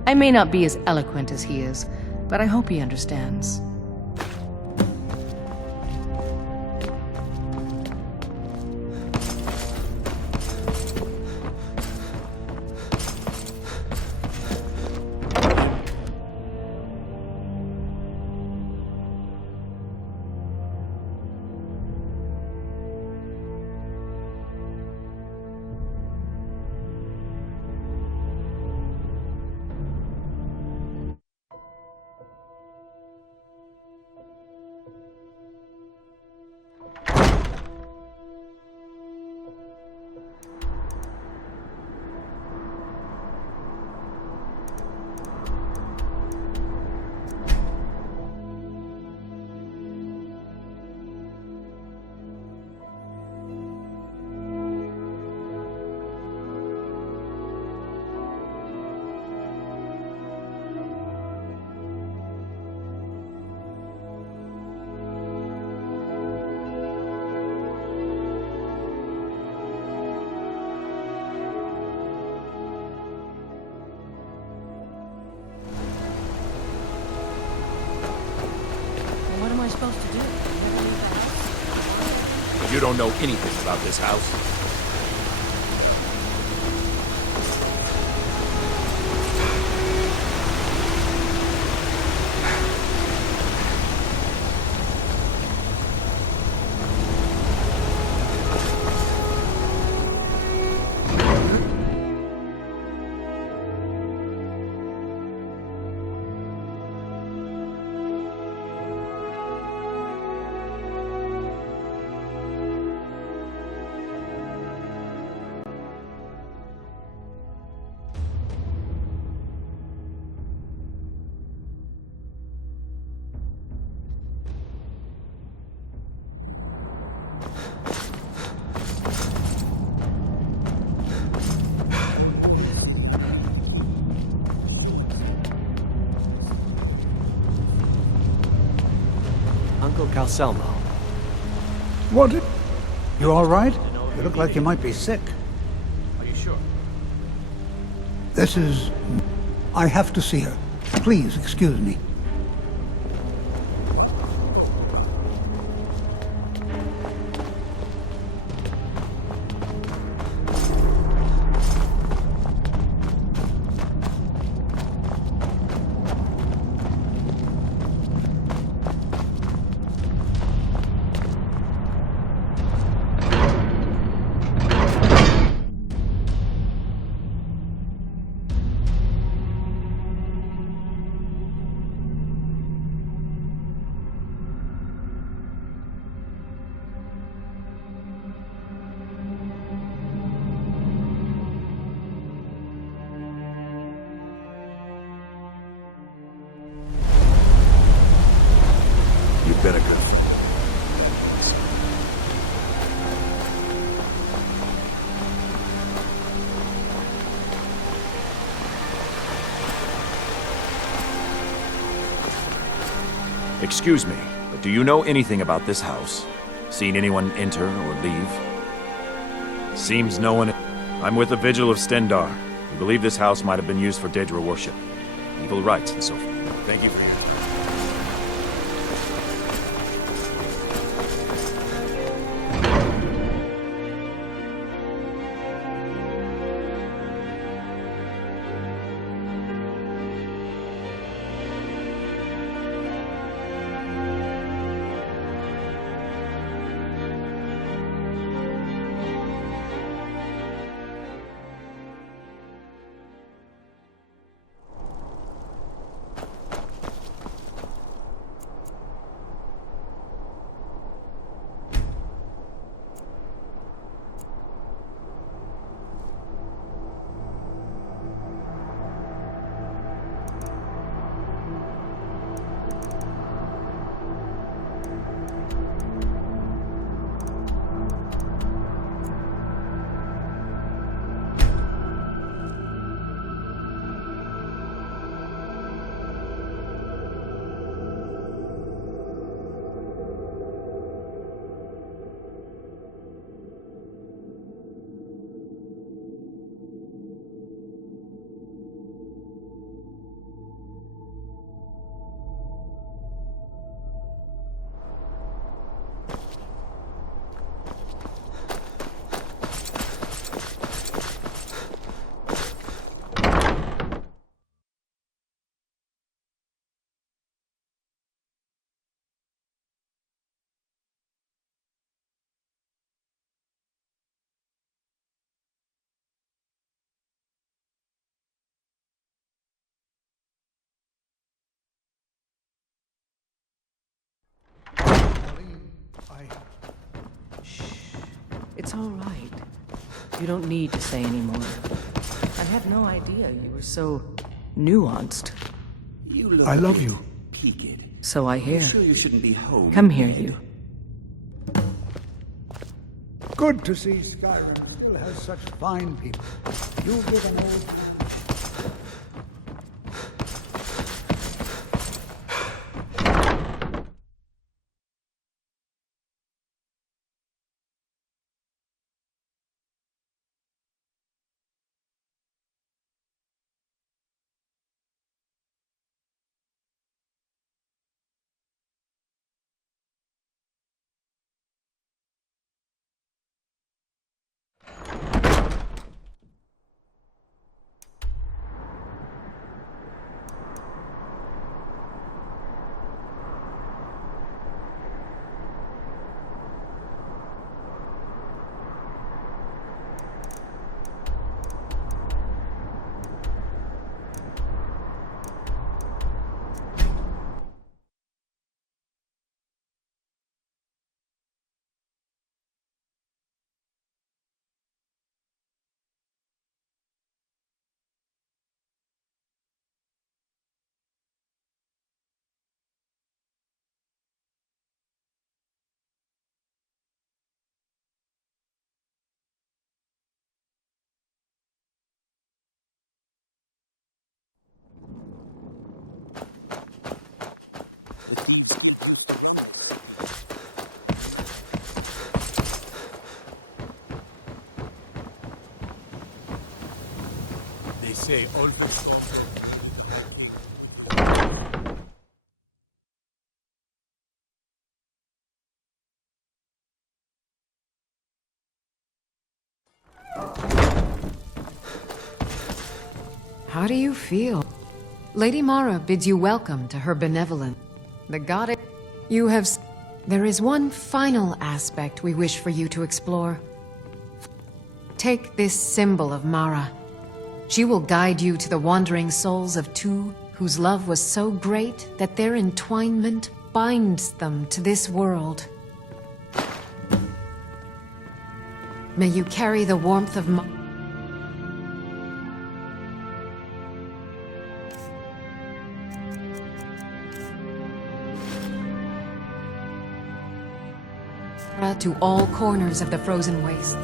I may not be as eloquent as he is, but I hope he understands. What am I supposed to do? You don't know anything about this house. Uncle Calselmo. What? You all right? You look like you might be sick. Are you sure? This is... I have to see her. Please, excuse me. You've been a good... Excuse me, but do you know anything about this house? Seen anyone enter or leave? Seems no one... I'm with the Vigil of Stendar. We believe this house might have been used for Daedra worship. Evil rites and so forth. Thank you for your... It's all right. You don't need to say any more. I had no idea you were so nuanced. You look I love a bit you. peaked. So I hear. You sure you shouldn't be home? Come here, you. Good to see Skyrim still has such fine people. You give an old... They say all the storms. How do you feel? Lady Mara bids you welcome to her benevolence. The goddess... You have... There is one final aspect we wish for you to explore. Take this symbol of Mara. She will guide you to the wandering souls of two whose love was so great that their entwinement binds them to this world. May you carry the warmth of Mara to all corners of the frozen wastes.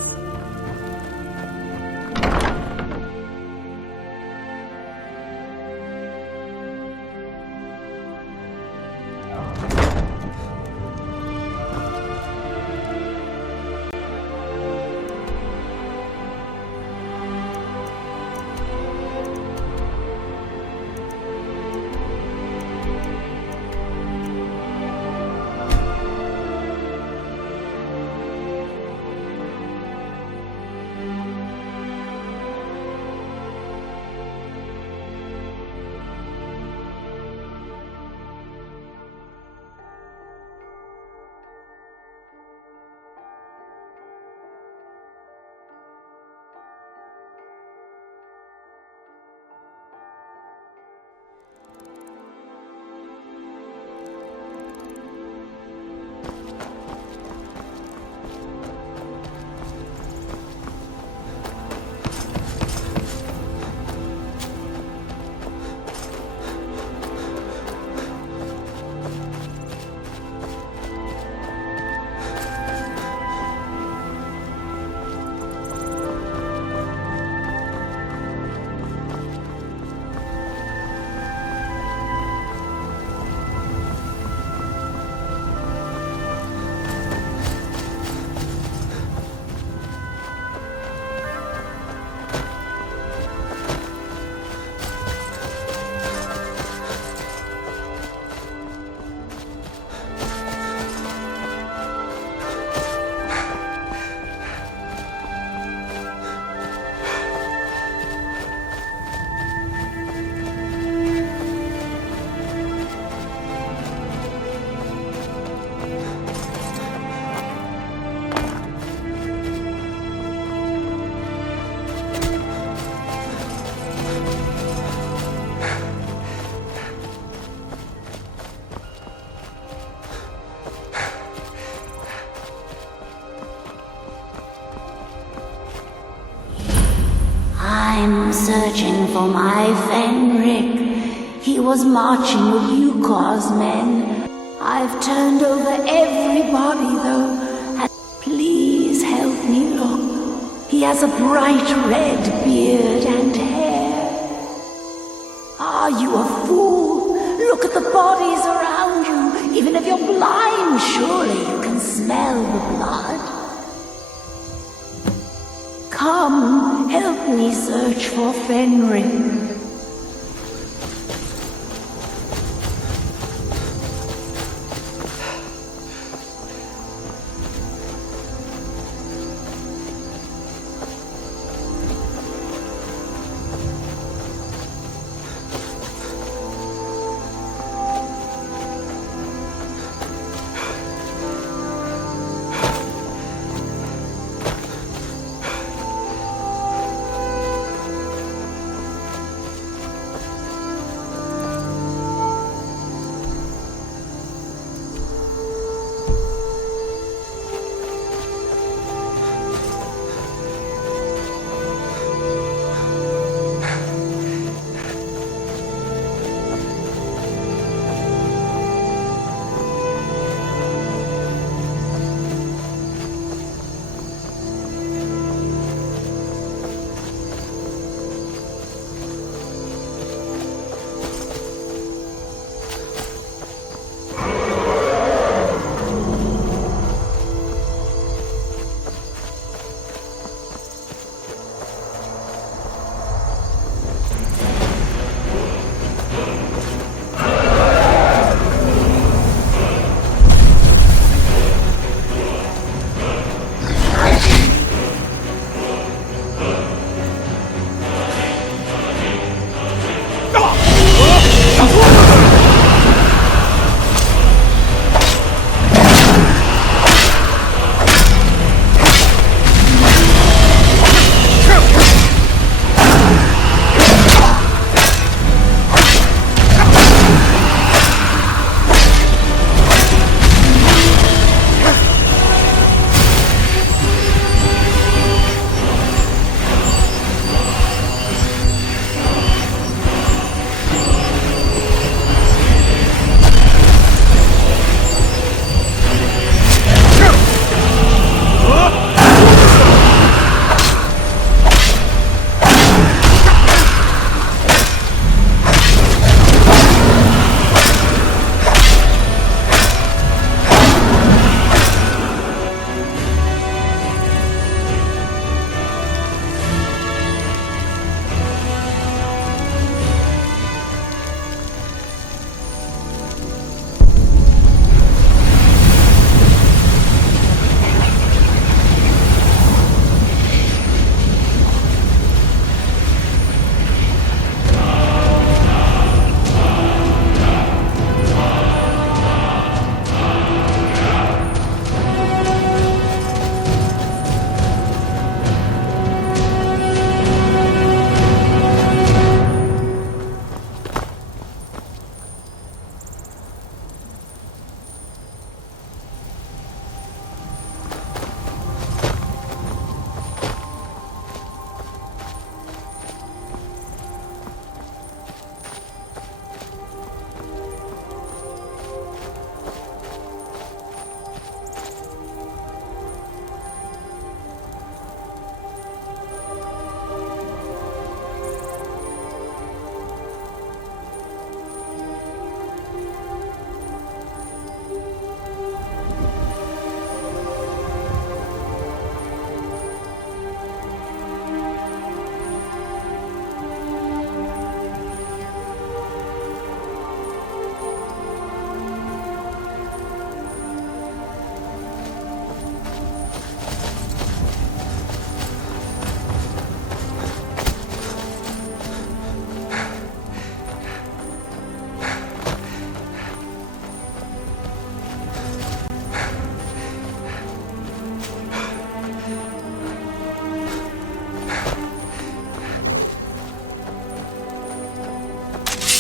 searching for my Fenric. He was marching with Yukos men. I've turned over everybody, though. And please help me look. He has a bright red beard and hair. Are you a fool? Look at the bodies around you. Even if you're blind, surely you can smell the blood. Come, help me search for Fenrir.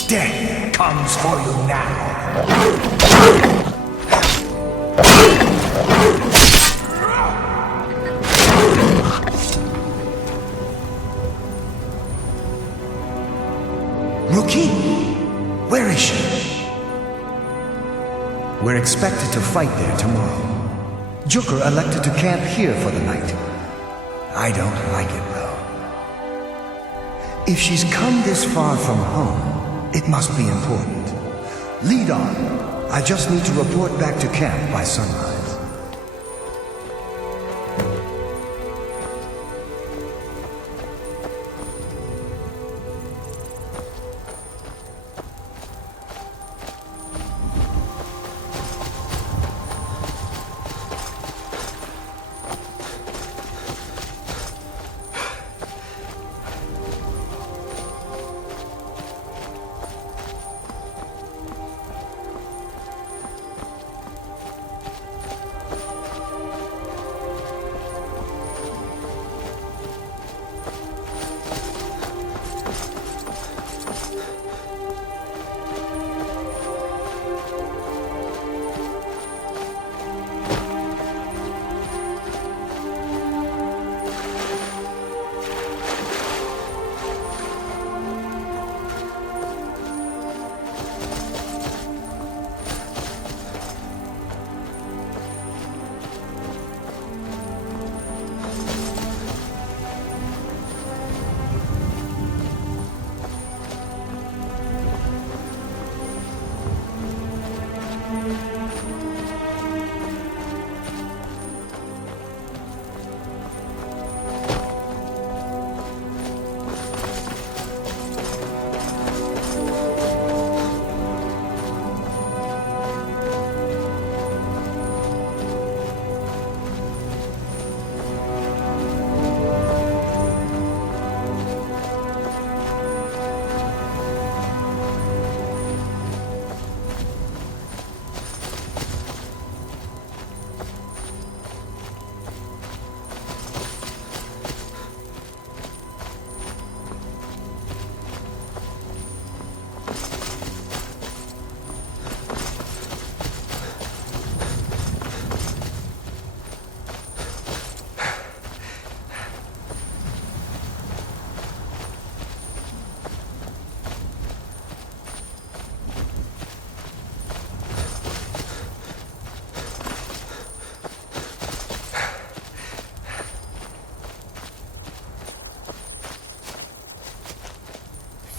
Death comes for you now. expected to fight there tomorrow. Joker elected to camp here for the night. I don't like it, though. If she's come this far from home, it must be important. Lead on. I just need to report back to camp by sunrise.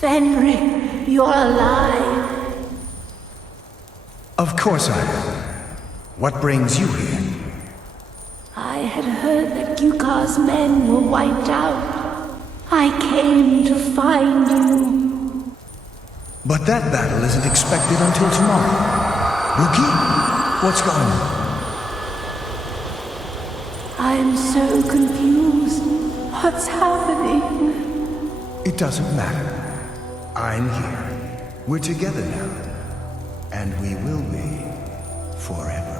Fenric, you're alive. Of course I am. What brings you here? I had heard that Gyukar's men were wiped out. I came to find you. But that battle isn't expected until tomorrow. Rookie, what's going on? I'm so confused. What's happening? It doesn't matter. I'm here. We're together now. And we will be forever.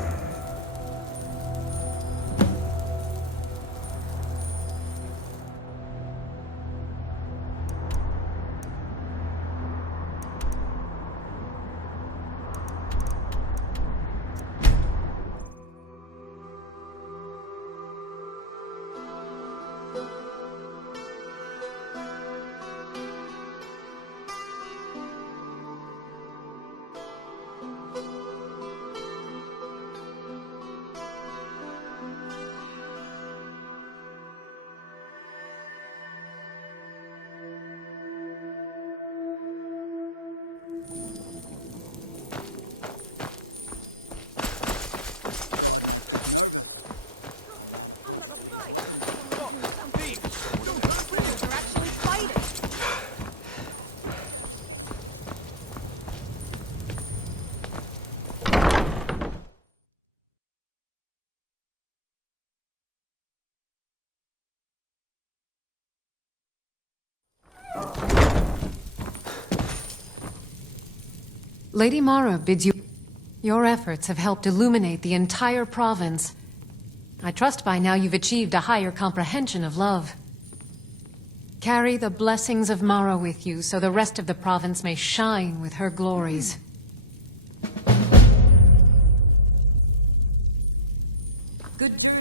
Lady Mara bids you... Your efforts have helped illuminate the entire province. I trust by now you've achieved a higher comprehension of love. Carry the blessings of Mara with you so the rest of the province may shine with her glories. Good girl.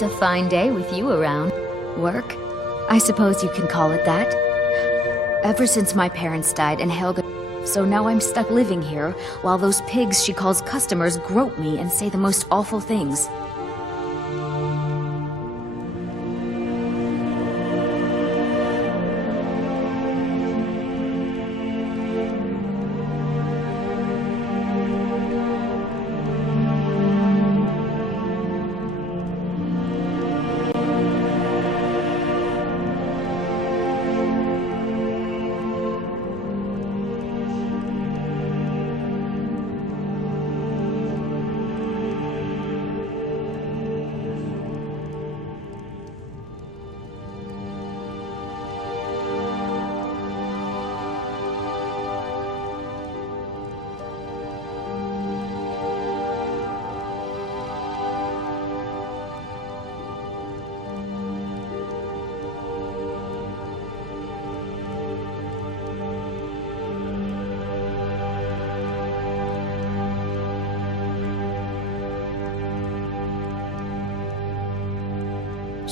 It's a fine day with you around. Work? I suppose you can call it that. Ever since my parents died and Helga... So now I'm stuck living here, while those pigs she calls customers grope me and say the most awful things.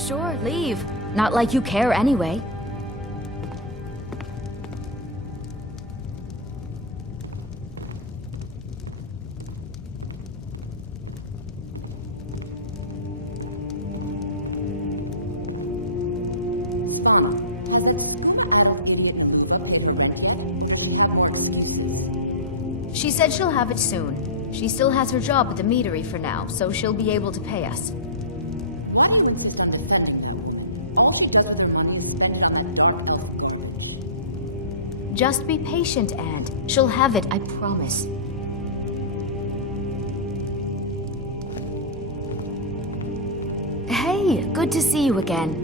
Sure, leave. Not like you care anyway. She said she'll have it soon. She still has her job at the meadery for now, so she'll be able to pay us. Just be patient, Aunt. She'll have it, I promise. Hey, good to see you again.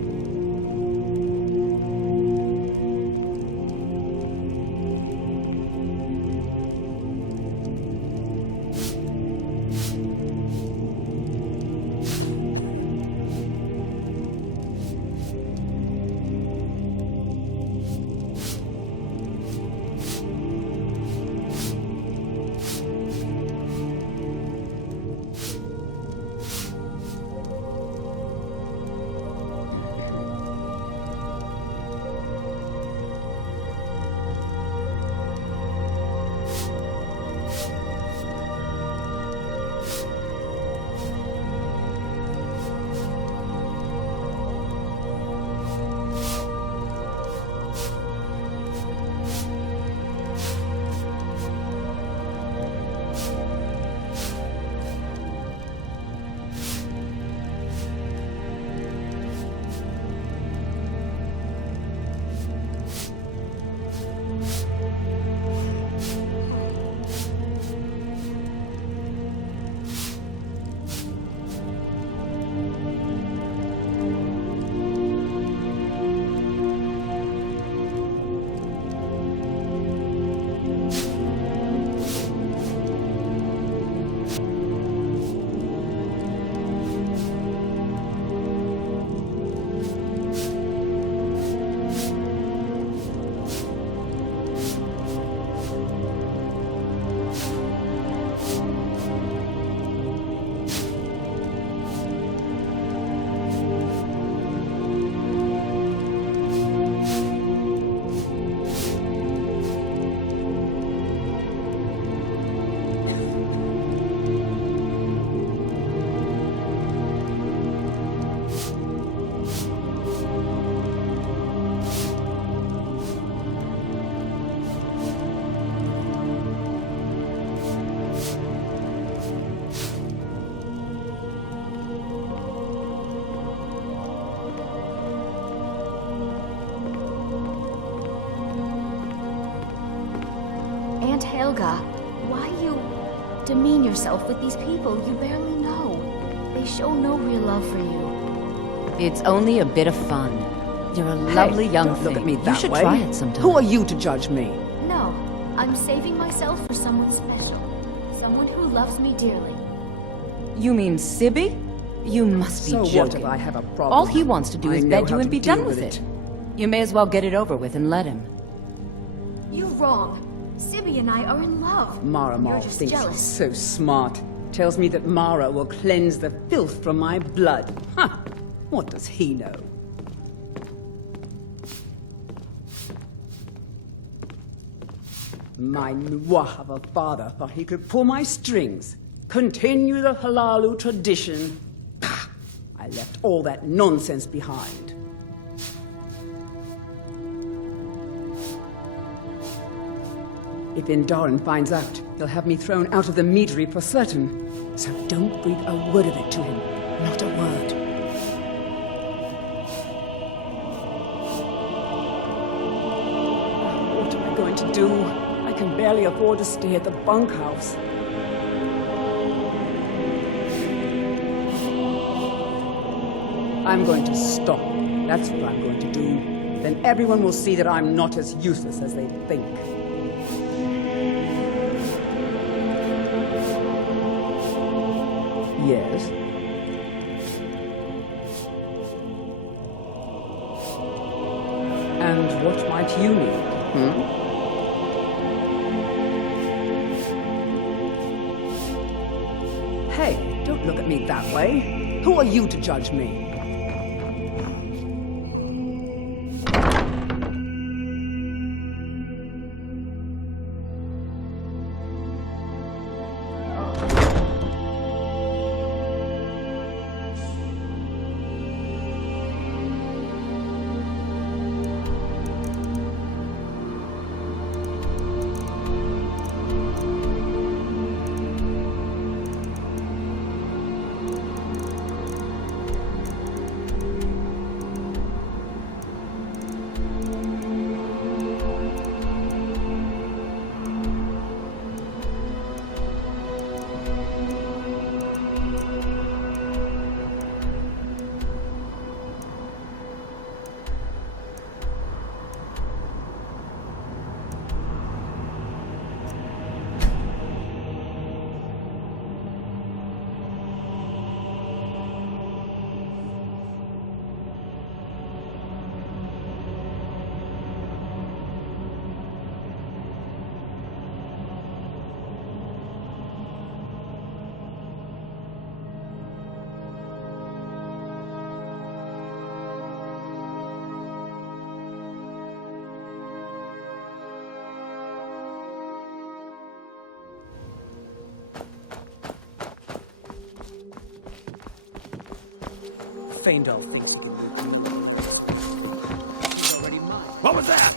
Aunt Helga, why you demean yourself with these people you barely know? They show no real love for you. It's only a bit of fun. You're a lovely young don't thing. look at me You that should way. try it sometime. Who are you to judge me? No, I'm saving myself for someone special. Someone who loves me dearly. You mean Sibby? You must be So joking. what if I have a problem? All he wants to do I is know bed how you and to be deal done with with it. You may as well get it over with and let him. You're wrong. Sibby and I are in love. Mara You're Mal just thinks jealous. he's so smart. tells me that Mara will cleanse the filth from my blood. Huh! What does he know? My Nwah of a father thought he could pull my strings, continue the Halalu tradition. Pah! I left all that nonsense behind. If Indarin finds out, he'll have me thrown out of the meadery for certain. So don't breathe a word of it to him. Not a word. What am I going to do? I can barely afford to stay at the bunkhouse. I'm going to stop. That's what I'm going to do. Then everyone will see that I'm not as useless as they think. Yes. And what might you need, Hey, don't look at me that way. Who are you to judge me? Faendal thing. Already mine. What was that?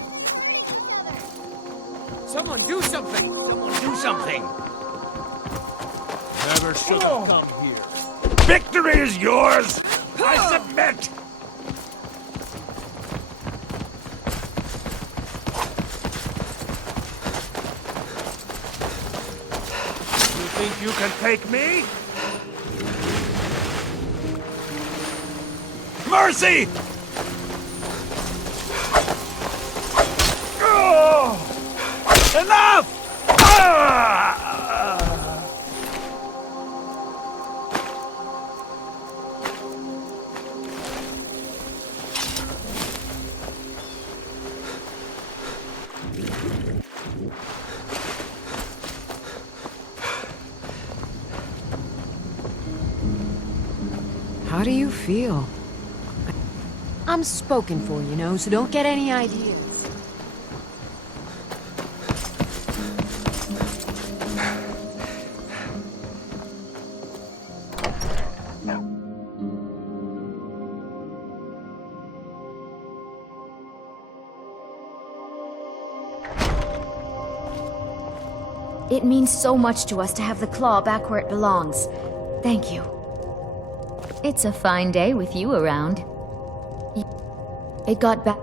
Someone do something! Someone do something! Never should have come here. Victory is yours! I submit! You think you can take me? Mercy! Oh! Enough! How do you feel? I'm spoken for, you know, so don't get any idea. It means so much to us to have the claw back where it belongs. Thank you. It's a fine day with you around. It got back.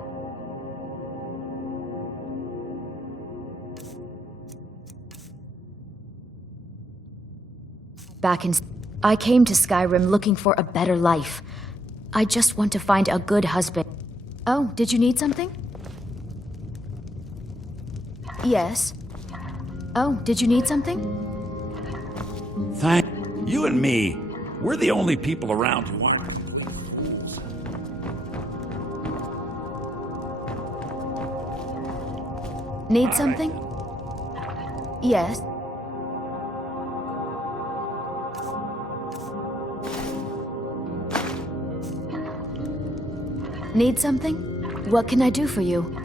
I came to Skyrim looking for a better life. I just want to find a good husband. Oh, did you need something? Yes. Oh, did you need something? Thank you and me. We're the only people around who aren't. Need something? Yes. Need something? What can I do for you?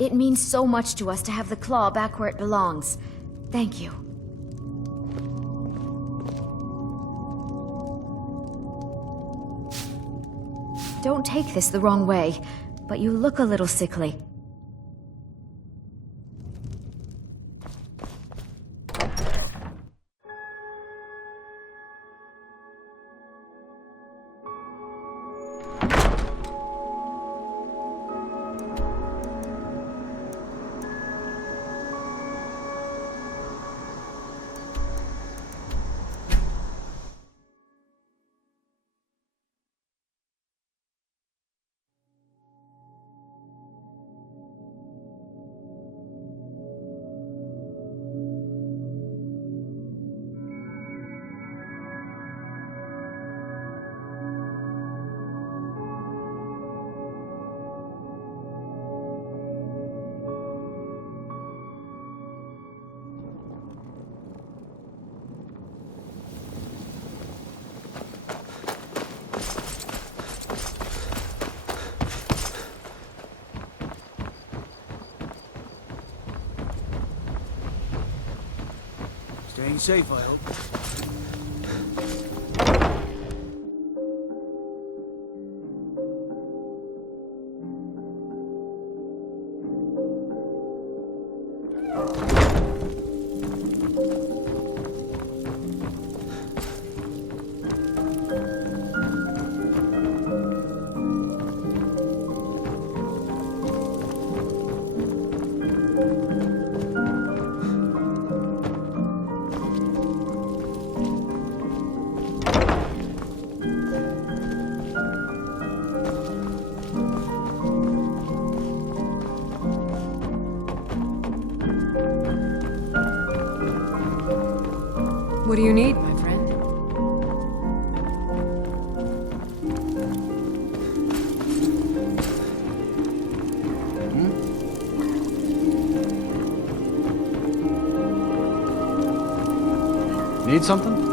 It means so much to us to have the claw back where it belongs. Thank you. Don't take this the wrong way, but you look a little sickly. Staying safe, I hope. What do you need, my friend? Need something?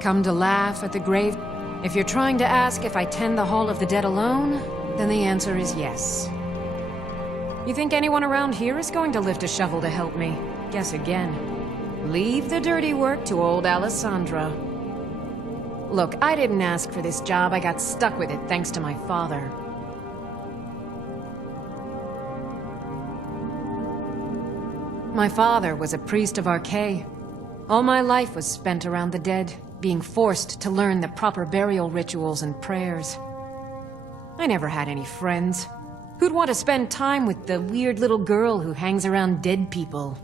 Come to laugh at the grave? If you're trying to ask if I tend the Hall of the Dead alone, then the answer is yes. You think anyone around here is going to lift a shovel to help me? Guess again. Leave the dirty work to old Alessandra. Look, I didn't ask for this job. I got stuck with it thanks to my father. My father was a priest of Archay. All my life was spent around the dead, being forced to learn the proper burial rituals and prayers. I never had any friends. Who'd want to spend time with the weird little girl who hangs around dead people?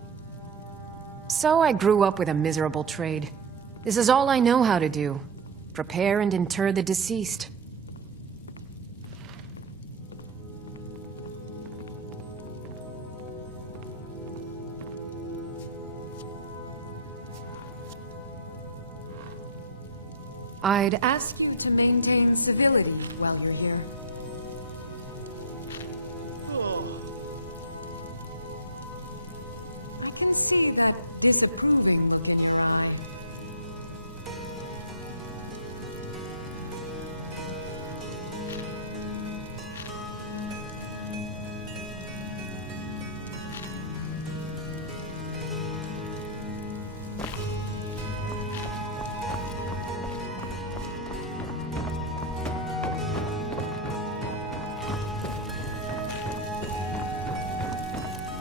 So I grew up with a miserable trade. This is all I know how to do. Prepare and inter the deceased. I'd ask you to maintain civility while you're here. I can see that disapproving look in your eye.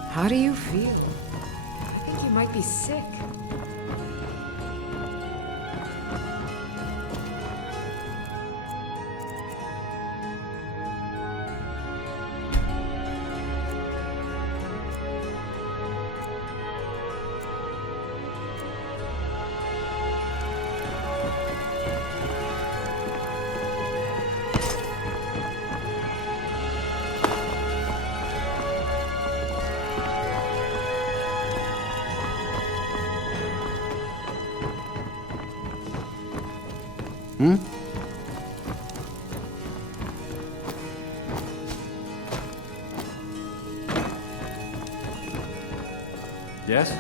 How do you feel? I think you might be sick. Yes?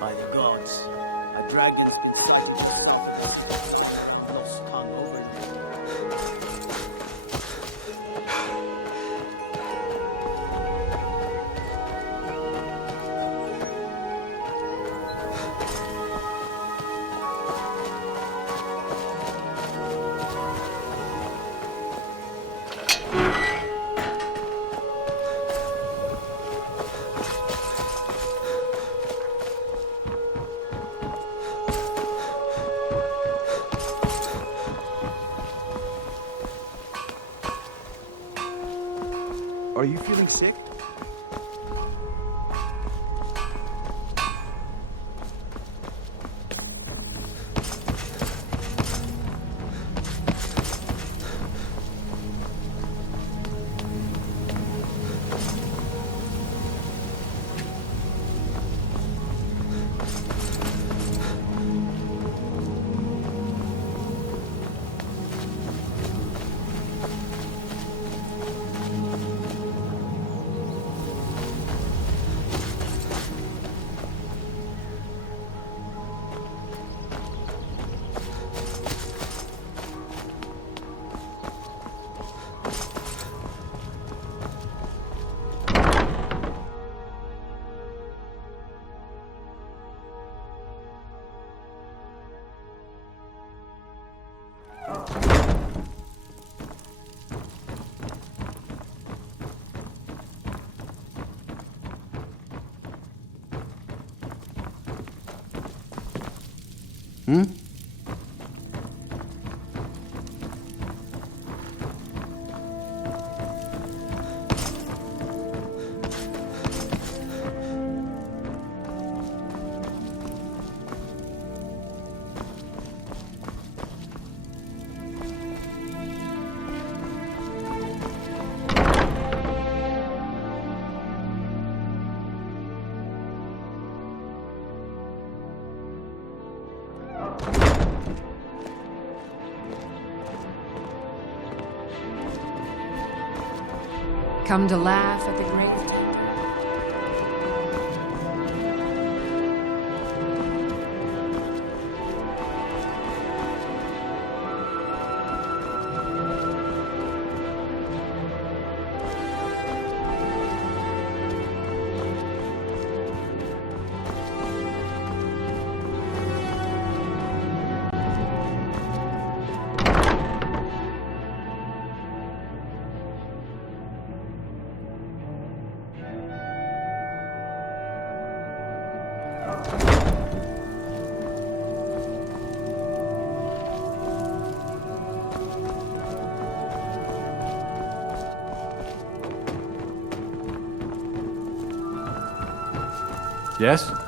By the gods, a dragon lost tongue over Are you feeling sick? Hmm? Come to laugh at the great. Yes?